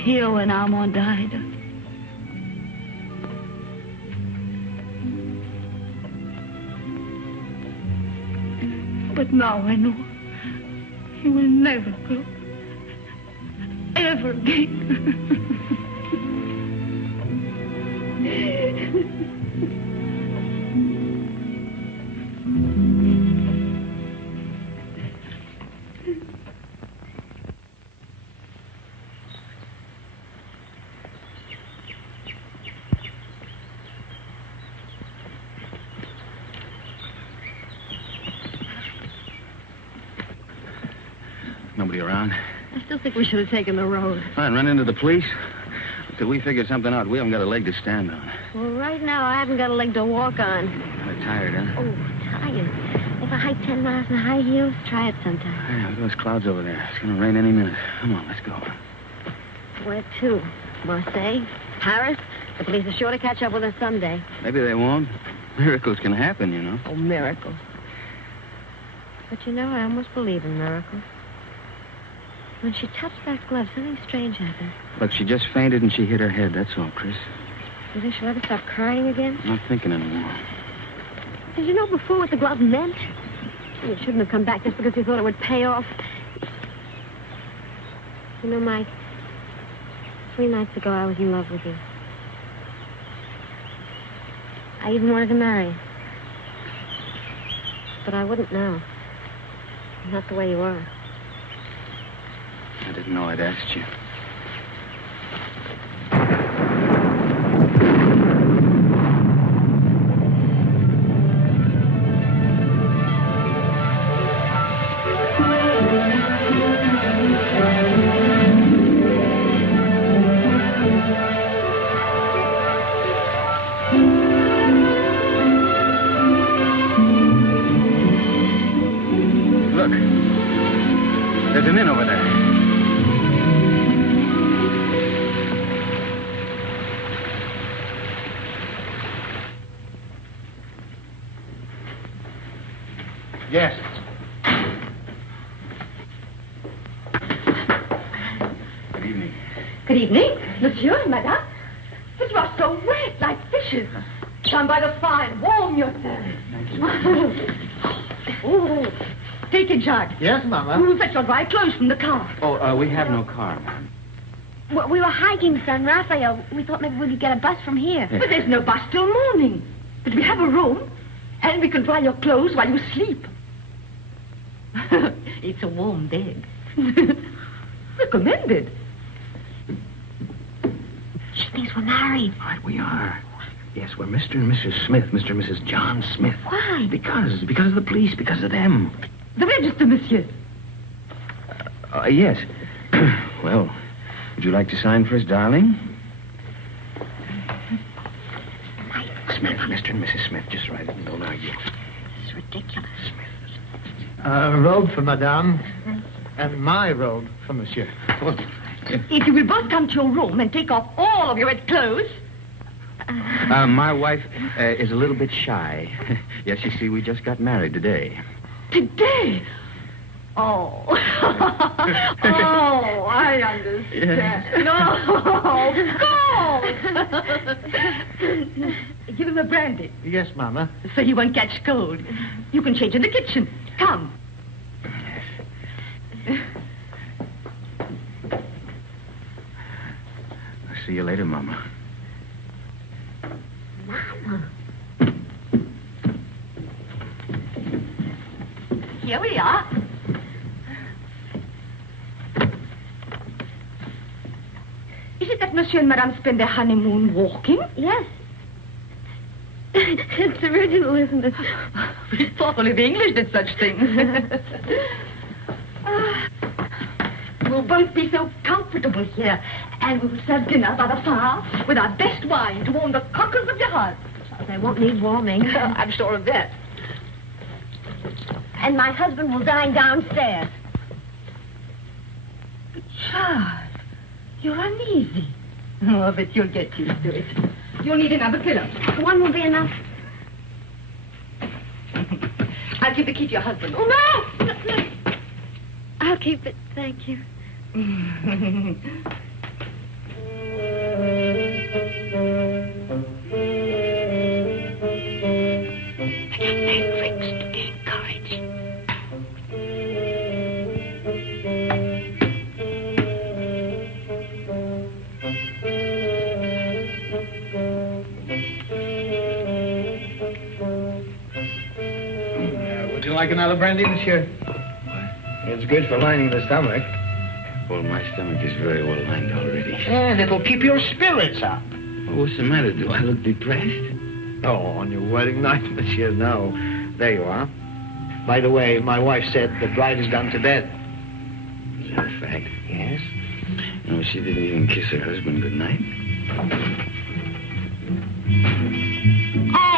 Here when Armand died. But now I know he will never go. Ever again. Nobody around? I still think we should have taken the road. Fine, run into the police. Until we figure something out, we haven't got a leg to stand on. Well, right now, I haven't got a leg to walk on. Kind of tired, huh? Oh, tired. If I hike 10 miles in high heels, try it sometime. Yeah, look at those clouds over there. It's going to rain any minute. Come on, let's go. Where to? Marseille? Paris? The police are sure to catch up with us someday. Maybe they won't. Miracles can happen, you know. Oh, miracles. But you know, I almost believe in miracles. When she touched that glove, something strange happened. Look, she just fainted and she hit her head. That's all, Chris. You think she'll ever stop crying again? I'm not thinking anymore. Did you know before what the glove meant? You shouldn't have come back just because you thought it would pay off. You know, Mike, 3 nights ago I was in love with you. I even wanted to marry you. But I wouldn't now. Not the way you are. I didn't know I'd asked you. Look, there's an inn over there. Yes. Good evening. Good evening, monsieur and madame. But you are so wet, like fishes. Stand by the fire and warm yourselves. Thank you. Oh, take it, Jacques. Yes, Mama. We'll fetch your dry clothes from the car. Oh, we have no car, ma'am. Well, we were hiking San Rafael. We thought maybe we could get a bus from here. But there's no bus till morning. But we have a room, and we can dry your clothes while you sleep. It's a warm bed. Recommended. She thinks we're married. Right, we are. Yes, we're Mr. and Mrs. Smith, Mr. and Mrs. John Smith. Why? Because of the police, because of them. The register, monsieur. Yes. Well, would you like to sign for us, darling? Smith, Mr. and Mrs. Smith, just write it and don't argue. It's ridiculous. Smith. A robe for Madame, and my robe for Monsieur. If you will both come to your room and take off all of your wet clothes. My wife is a little bit shy. Yes, you see, we just got married today. Today? Oh. Oh, I understand. No. Go. Give him a brandy. Yes, Mama. So he won't catch cold. You can change in the kitchen. Come. I'll see you later, Mama. Mama. Here we are. Is it that Monsieur and Madame spend their honeymoon walking? Yes. It's original, isn't it? We thought only the English did such things. We'll both be so comfortable here, and we'll serve dinner by the fire with our best wine to warm the cockles of your hearts. They won't need warming. I'm sure of that. And my husband will dine downstairs. Charles, you're uneasy. Oh, but you'll get used to it. You'll need another pillow. One will be enough. I'll give the key to your husband. Oh, no! I'll keep it, thank you. Would you like another brandy, monsieur? It's good for lining the stomach. Well, my stomach is very well lined already. And it'll keep your spirits up. Well, what's the matter? Do I look depressed? Oh, on your wedding night, monsieur, no. There you are. By the way, my wife said the bride has gone to bed. Is that a fact? Yes. No, she didn't even kiss her husband goodnight.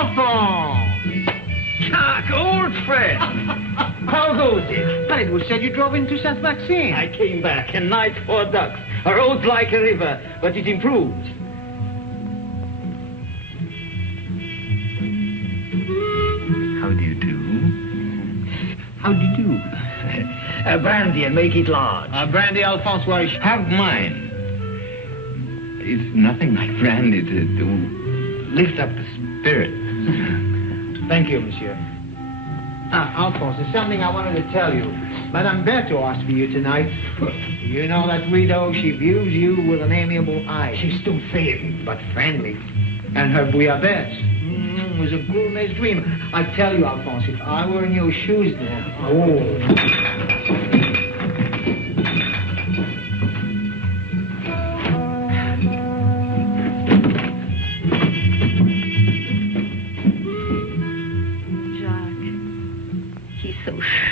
Enfant! Jack, old friend! How goes it? But it was said you drove into Saint-Maxime. I came back, and night for ducks. A road like a river, but it improves. How do you do? How do you do? Brandy, and make it large. Brandy, Alphonse, Have mine. It's nothing like brandy to lift up the spirit. Thank you, monsieur. Alphonse, there's something I wanted to tell you. Madame Berthaud asked for you tonight. You know that widow, she views you with an amiable eye. She's too thin, but friendly. And her bouillabaisse was a gourmet's dream. I tell you, Alphonse, if I were in your shoes now... Oh...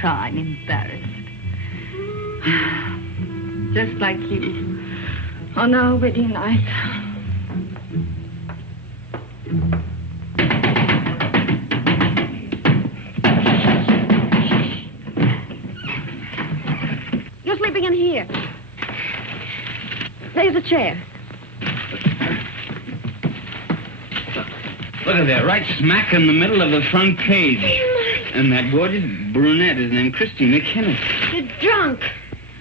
Shy and embarrassed. Just like you on our wedding night. You're sleeping in here. There's a chair. Look at that, right smack in the middle of the front page. And that gorgeous brunette is named Christina Kenneth. You're drunk.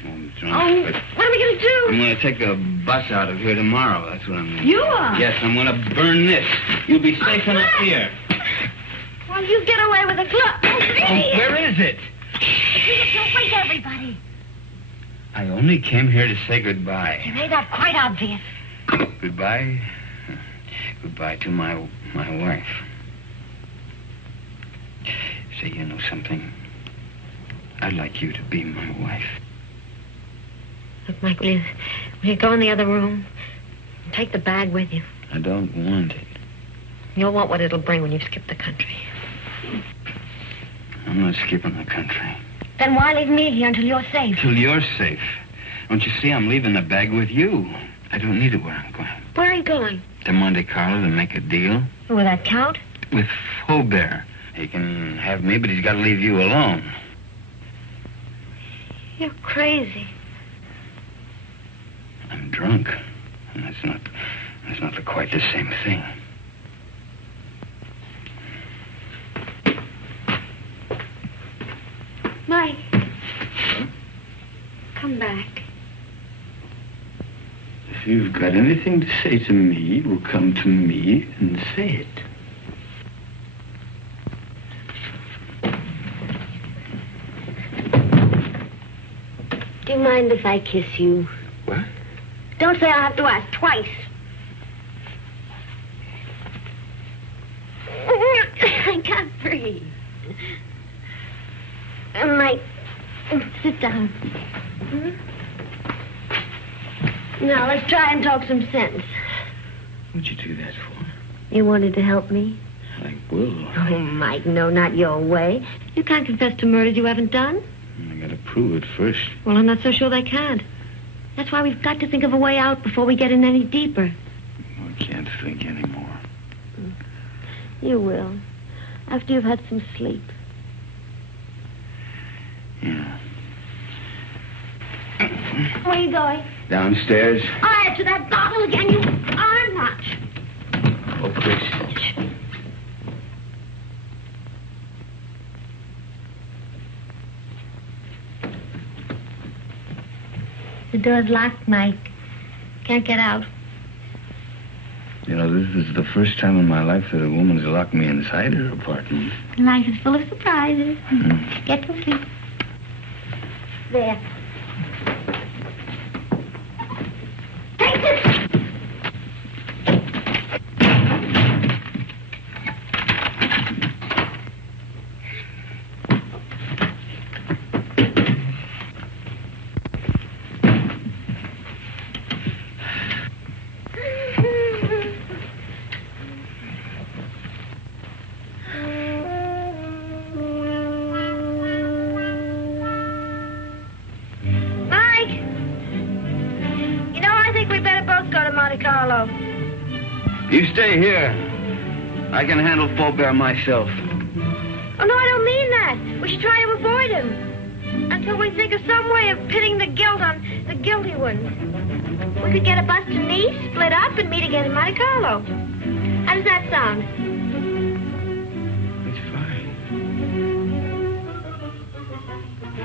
I'm drunk. Oh, what are we going to do? I'm going to take a bus out of here tomorrow. That's what I'm going to do. You are? Yes, I'm going to burn this. You'll be safe enough here. Well, you get away with a glove. Oh, where is it? Don't wake everybody. I only came here to say goodbye. You made that quite obvious. Goodbye? Goodbye to my wife. Say, you know something? I'd like you to be my wife. Look, Mike, will you go in the other room and take the bag with you? I don't want it. You'll want what it'll bring when you've skipped the country. I'm not skipping the country. Then why leave me here until you're safe? Till you're safe. Don't you see I'm leaving the bag with you? I don't need it where I'm going. Where are you going? To Monte Carlo to make a deal. Will that count? With Faubert. He can have me, but he's got to leave you alone. You're crazy. I'm drunk. And that's not quite the same thing. Mike. Come back. If you've got anything to say to me, you'll come to me and say it. Do you mind if I kiss you? What? Don't say I'll have to ask twice. I can't breathe. Mike, Sit down. Now, let's try and talk some sense. What'd you do that for? You wanted to help me? I will. Oh, Mike, no, not your way. You can't confess to murders you haven't done. I gotta prove it first. Well, I'm not so sure they can't. That's why we've got to think of a way out before we get in any deeper. I can't think anymore. You will. After you've had some sleep. Yeah. Where are you going? Downstairs. Oh, to that bottle again. You are not. Oh, Chris. The door's locked, Mike. Can't get out. You know, this is the first time in my life that a woman's locked me inside her apartment. Life is full of surprises. Get to sleep. There. Take this! You stay here. I can handle Faubert myself. Oh, no, I don't mean that. We should try to avoid him. Until we think of some way of pitting the guilt on the guilty ones. We could get a bus to Nice, split up, and meet again in Monte Carlo. How does that sound? It's fine.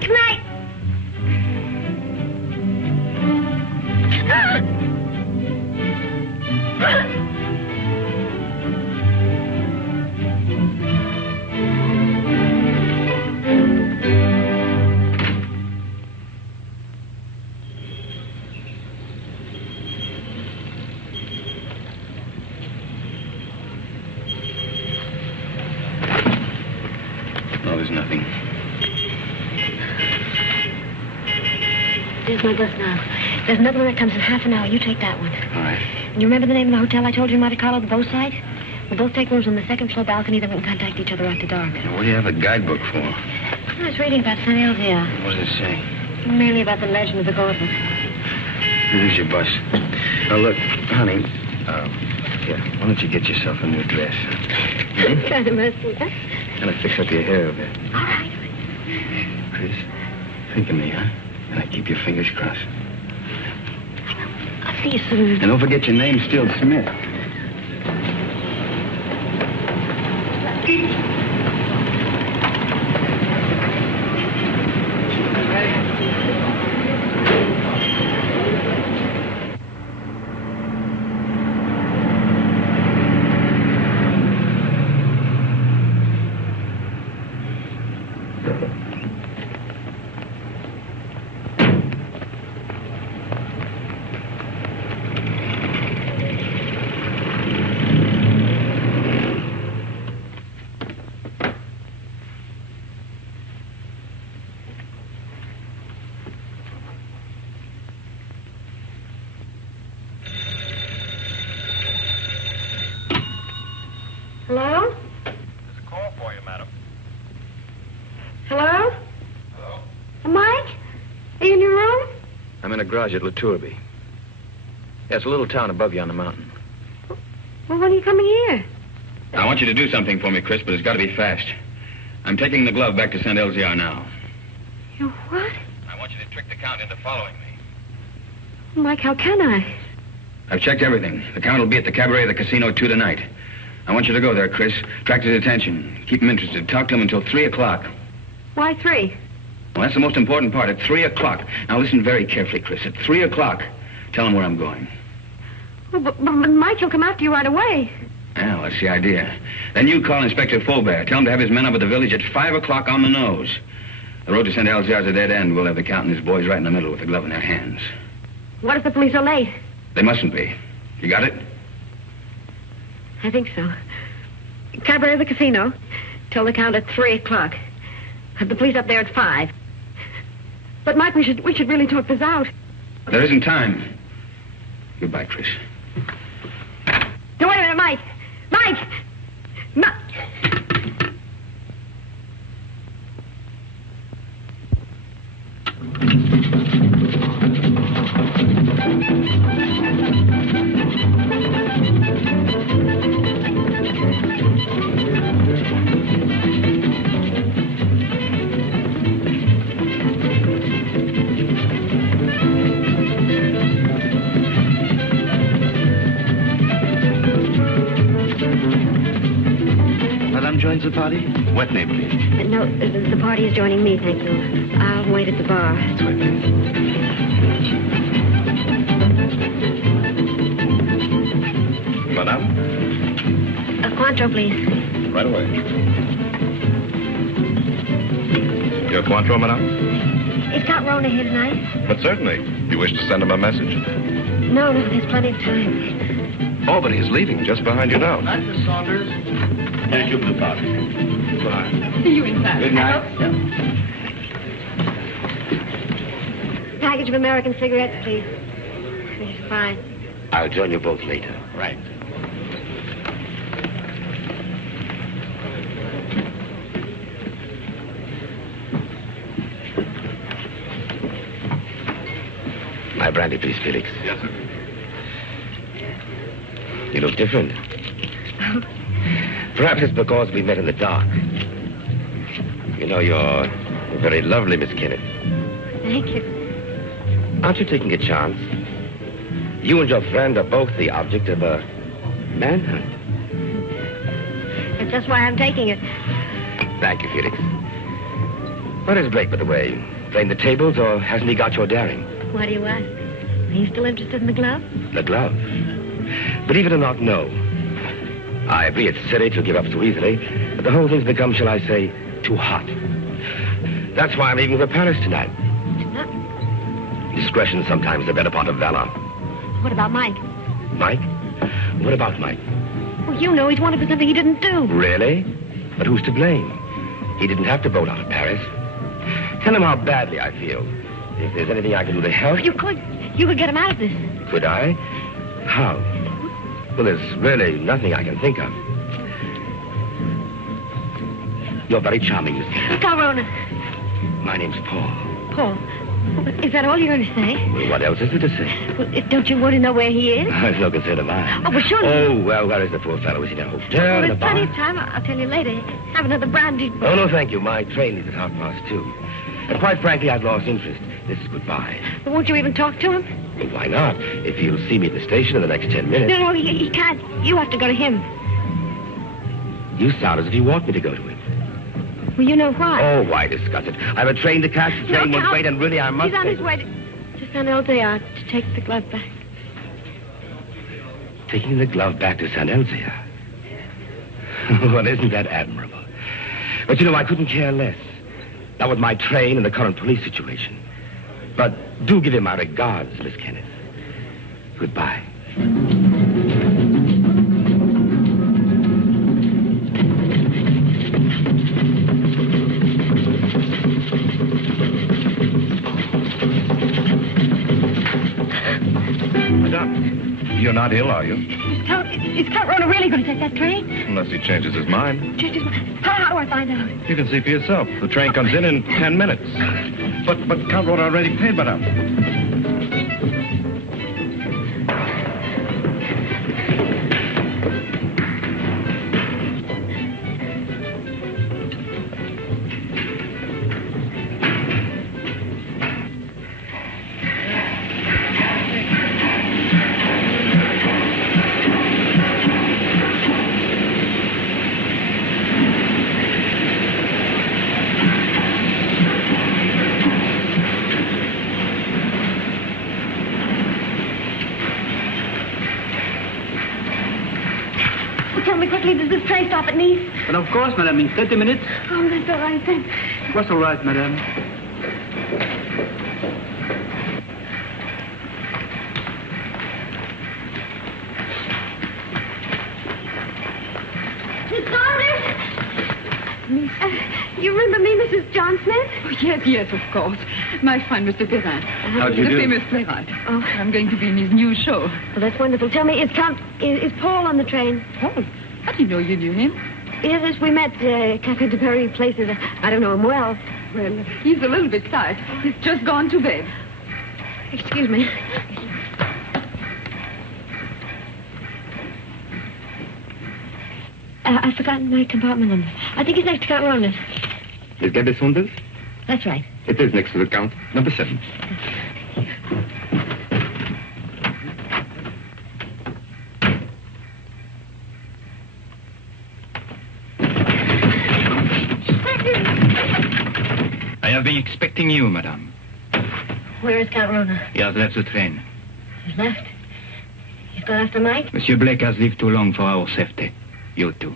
Good night. No, there's nothing. There's my bus now. There's another one that comes in half an hour. You take that one. All right. You remember the name of the hotel I told you in Monte Carlo, the bow side? We'll both take rooms on the second floor balcony, then we can contact each other after dark. Now, what do you have a guidebook for? I was reading about St. Elzea. What does it say? Mainly about the legend of the gauntlet. Here's your bus. Now, look, honey, here, why don't you get yourself a new dress? Kind of messy, huh? And I fix up your hair a bit. All right. Chris, think of me, huh? And I keep your fingers crossed. I'll see you soon. And don't forget your name's still Smith. Hello? There's a call for you, madam. Hello? Hello? Mike? Are you in your room? I'm in a garage at La Tourby. Yeah, it's a little town above you on the mountain. Well, when are you coming here? I want you to do something for me, Chris, but it's got to be fast. I'm taking the glove back to St. Elzea now. You what? I want you to trick the Count into following me. Mike, how can I? I've checked everything. The Count will be at the cabaret of the casino 2 tonight. I want you to go there, Chris. Attract his attention. Keep him interested. Talk to him until 3 o'clock. Why 3? Well, that's the most important part. At 3 o'clock. Now, listen very carefully, Chris. At 3 o'clock, tell him where I'm going. Well, but Mike, he'll come after you right away. Well, that's the idea. Then you call Inspector Faubert. Tell him to have his men up at the village at 5 o'clock on the nose. The road to St. Elzea is a dead end. We'll have the Count and his boys right in the middle with the glove in their hands. What if the police are late? They mustn't be. You got it? I think so. Cabaret of the casino. Tell the Count at 3 o'clock. Have the police up there at 5. But, Mike, we should really talk this out. There isn't time. Goodbye, Trish. No, wait a minute, Mike. Mike! Joins the party? What name, please? No, the party is joining me, thank you. I'll wait at the bar. That's right, please. Madame? A Cointreau, please. Right away. Your Cointreau, madame? Is Count Rona here tonight? But certainly. You wish to send him a message? No, there's plenty of time. Oh, but he's leaving just behind you now. Dr. Saunders. Thank you for the party. Goodbye. See you inside. Good night. I hope so. Package of American cigarettes, please. This is fine. I'll join you both later. Right. My brandy, please, Felix. Yes, sir. You look different. Perhaps it's because we met in the dark. You know, you're very lovely, Miss Kenneth. Thank you. Aren't you taking a chance? You and your friend are both the object of a manhunt. That's just why I'm taking it. Thank you, Felix. Where is Blake, by the way? Playing the tables, or hasn't he got your daring? Why do you ask? Are you still interested in the glove? The glove? Believe it or not, no. I agree it's silly to give up so easily, but the whole thing's become, shall I say, too hot. That's why I'm leaving for Paris tonight. Discretion sometimes the better part of valor. What about Mike? Mike? What about Mike? Well, you know he's wanted for something he didn't do. Really? But who's to blame? He didn't have to boat out of Paris. Tell him how badly I feel. If there's anything I can do to help... You could get him out of this. Could I? How? Well, there's really nothing I can think of. You're very charming, Miss Kennedy. Corona. My name's Paul. Paul. Is that all you're going to say? Well, what else is there to say? Well, don't you want to know where he is? There's no concern of mine. Oh, well, sure. Oh, well, where is the poor fellow? Is he in a hotel, Well, in a there's bar? plenty of time. I'll tell you later. Have another brandy. Oh, no, thank you. My train leaves at 2:30. And quite frankly, I've lost interest. This is goodbye. But won't you even talk to him? Well, why not? If he'll see me at the station in the next 10 minutes. No, he can't. You have to go to him. You sound as if you want me to go to him. Well, you know why. Oh, why discuss it? I have a train to catch. The train won't wait, and really I must... He's on his way to San Elzea to take the glove back. Taking the glove back to San Elzea? Well, isn't that admirable? But, you know, I couldn't care less. Not with my train and the current police situation. But do give him my regards, Miss Kenneth. Goodbye. Madame, you're not ill, are you? Is Count Rona really going to take that train? Unless he changes his mind. How do I find out? You can see for yourself. The train comes in 10 minutes. But Count Rona already paid, madame. Tell me quickly, does this train stop at Nice? Well, of course, madame, in 30 minutes. Oh, that's all right then. What's all right, madame? Miss Saunders? me. You remember me, Mrs. John Smith? Oh, yes, of course. My friend, Mr. Perrin. How do you the do? famous playwright. Oh. I'm going to be in his new show. Well, that's wonderful. Tell me, is Paul on the train? Paul? How do you know you knew him? Yes, we met Café de Paris places. I don't know him well. Well, he's a little bit tired. He's just gone to bed. Excuse me. I've forgotten my compartment number. I think it's next to Count Ronus. Is Gabby Saunders? That's right. It is next to the Count. Number 7. I have been expecting you, madame. Where is Count Rona? He has left the train. He's left. He's gone after Mike? Monsieur Blake has lived too long for our safety. You too.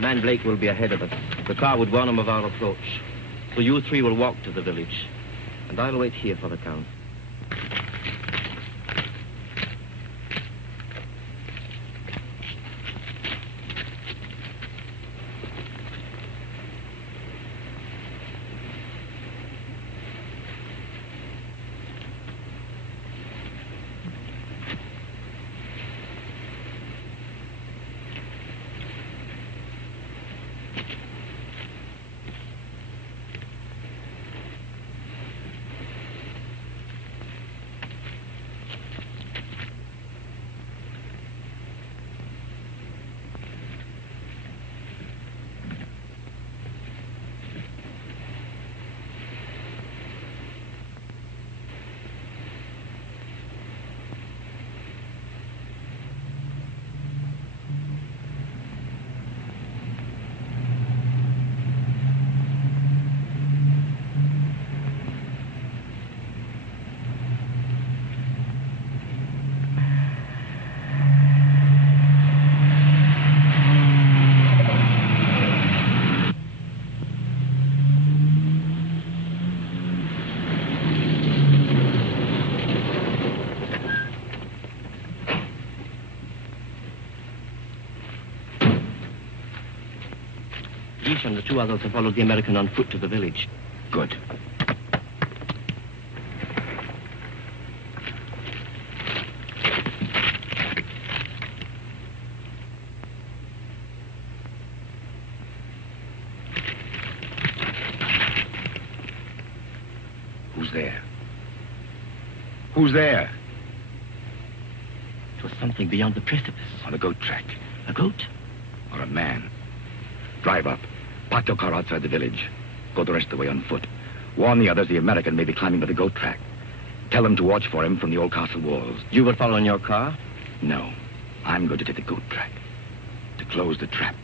Man Blake will be ahead of us. The car would warn him of our approach. So you three will walk to the village. And I'll wait here for the Count. And the 2 others have followed the American on foot to the village. Good. Who's there? Who's there? It was something beyond the precipice. On a goat track. A goat? Or a man. Drive up. Park your car outside the village. Go the rest of the way on foot. Warn the others the American may be climbing to the goat track. Tell them to watch for him from the old castle walls. You will follow in your car? No. I'm going to take the goat track. To close the trap.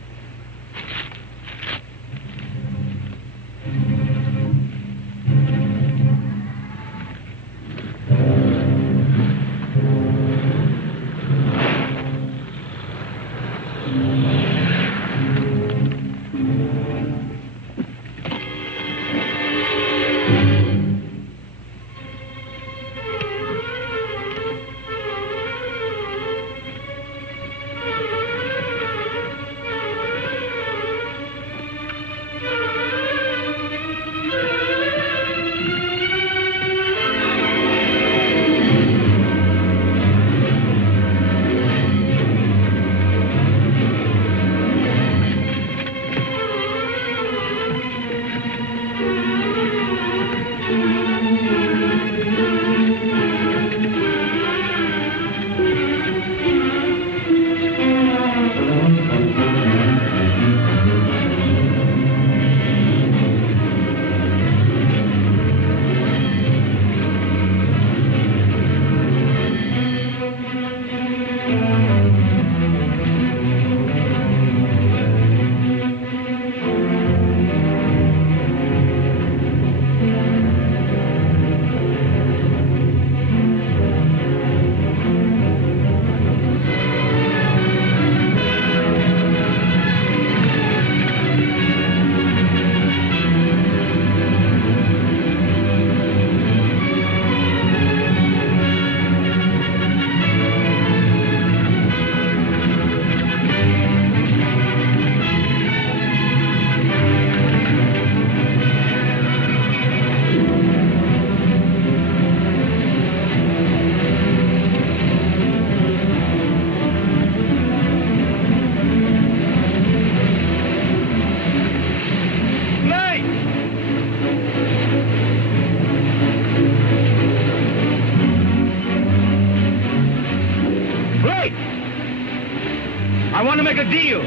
I want to make a deal.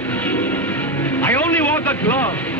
I only want the glove.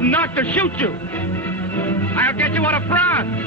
Not to shoot you. I'll get you out of France.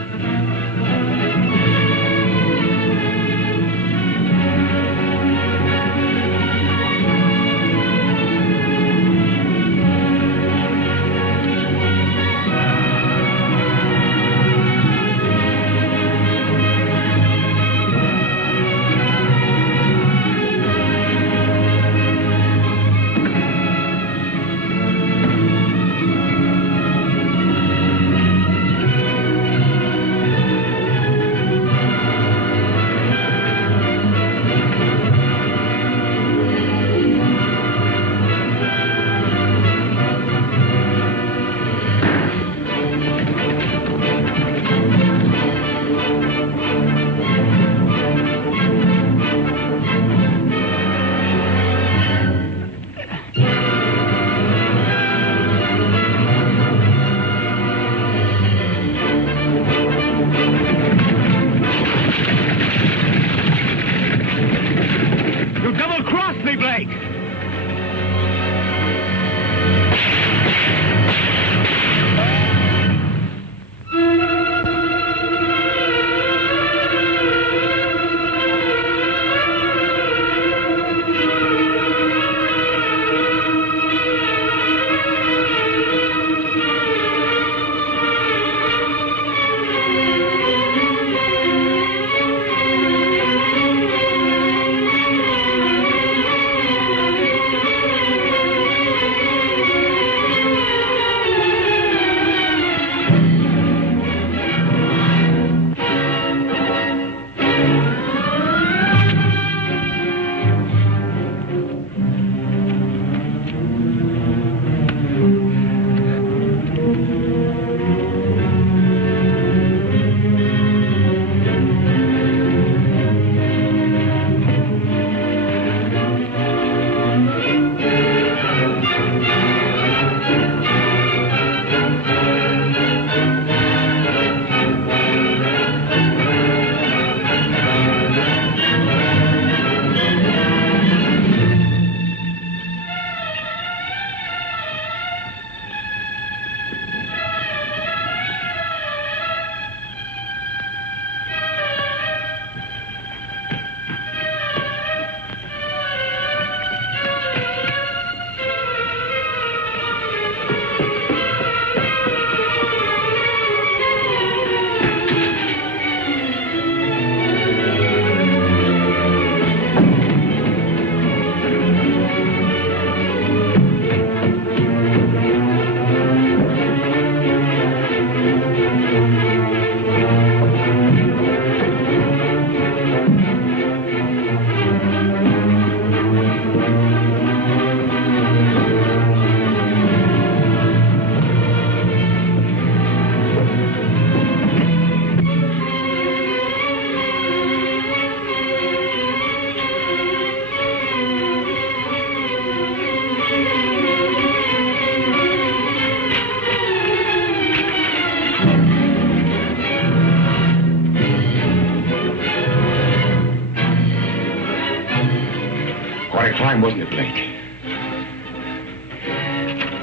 a crime, wasn't it, Blake?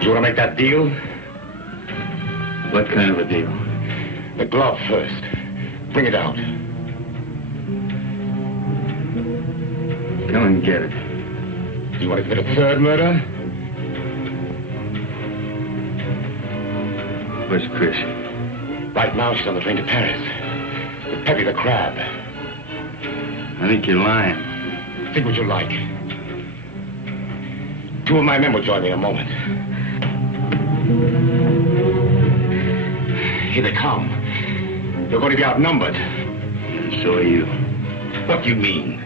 You want to make that deal? What kind of a deal? The glove first. Bring it out. Come and get it. You want to commit a third murder? Where's Chris? Right now, she's on the train to Paris. With Peppy the Crab. I think you're lying. Think what you like. Two of my men will join me in a moment. Here they come. You're going to be outnumbered. And so are you. What do you mean?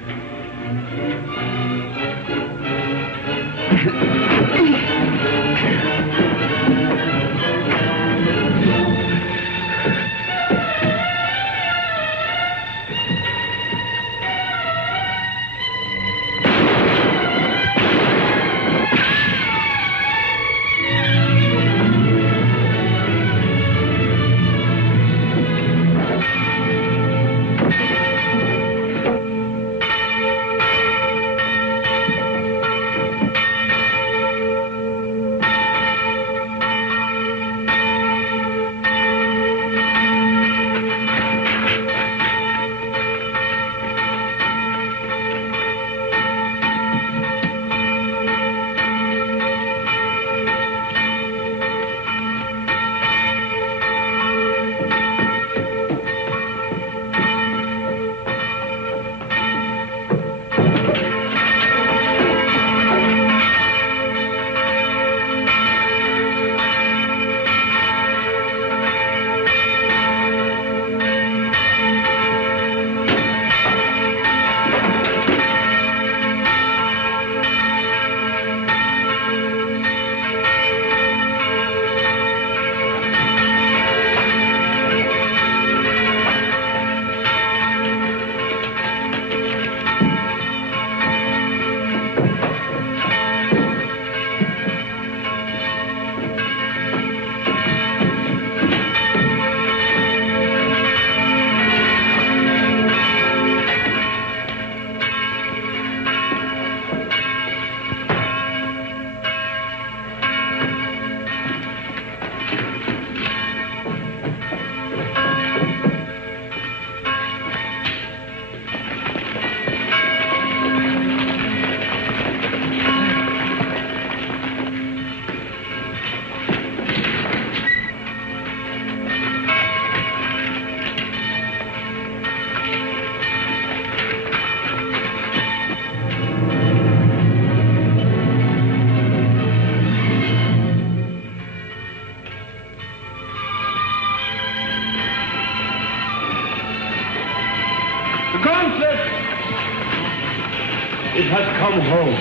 It has come home.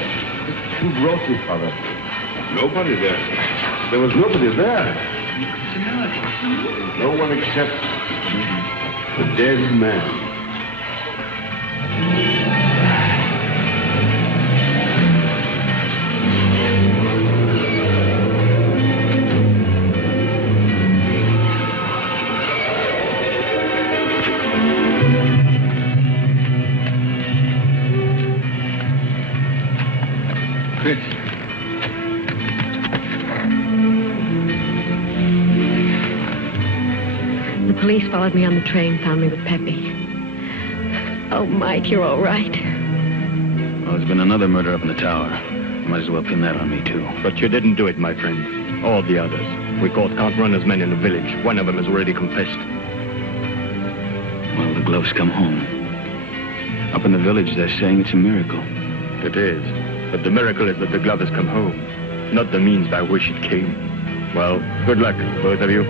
Who brought it, Father? Nobody there. There was nobody there. No one except the dead man. The police followed me on the train, found me with Peppy. Oh, Mike, you're all right. Well, there's been another murder up in the tower. Might as well pin that on me, too. But you didn't do it, my friend. All the others. We caught Count Runner's men in the village. One of them has already confessed. Well, the gloves come home. Up in the village, they're saying it's a miracle. It is. But the miracle is that the glove has come home, not the means by which it came. Well, good luck, both of you.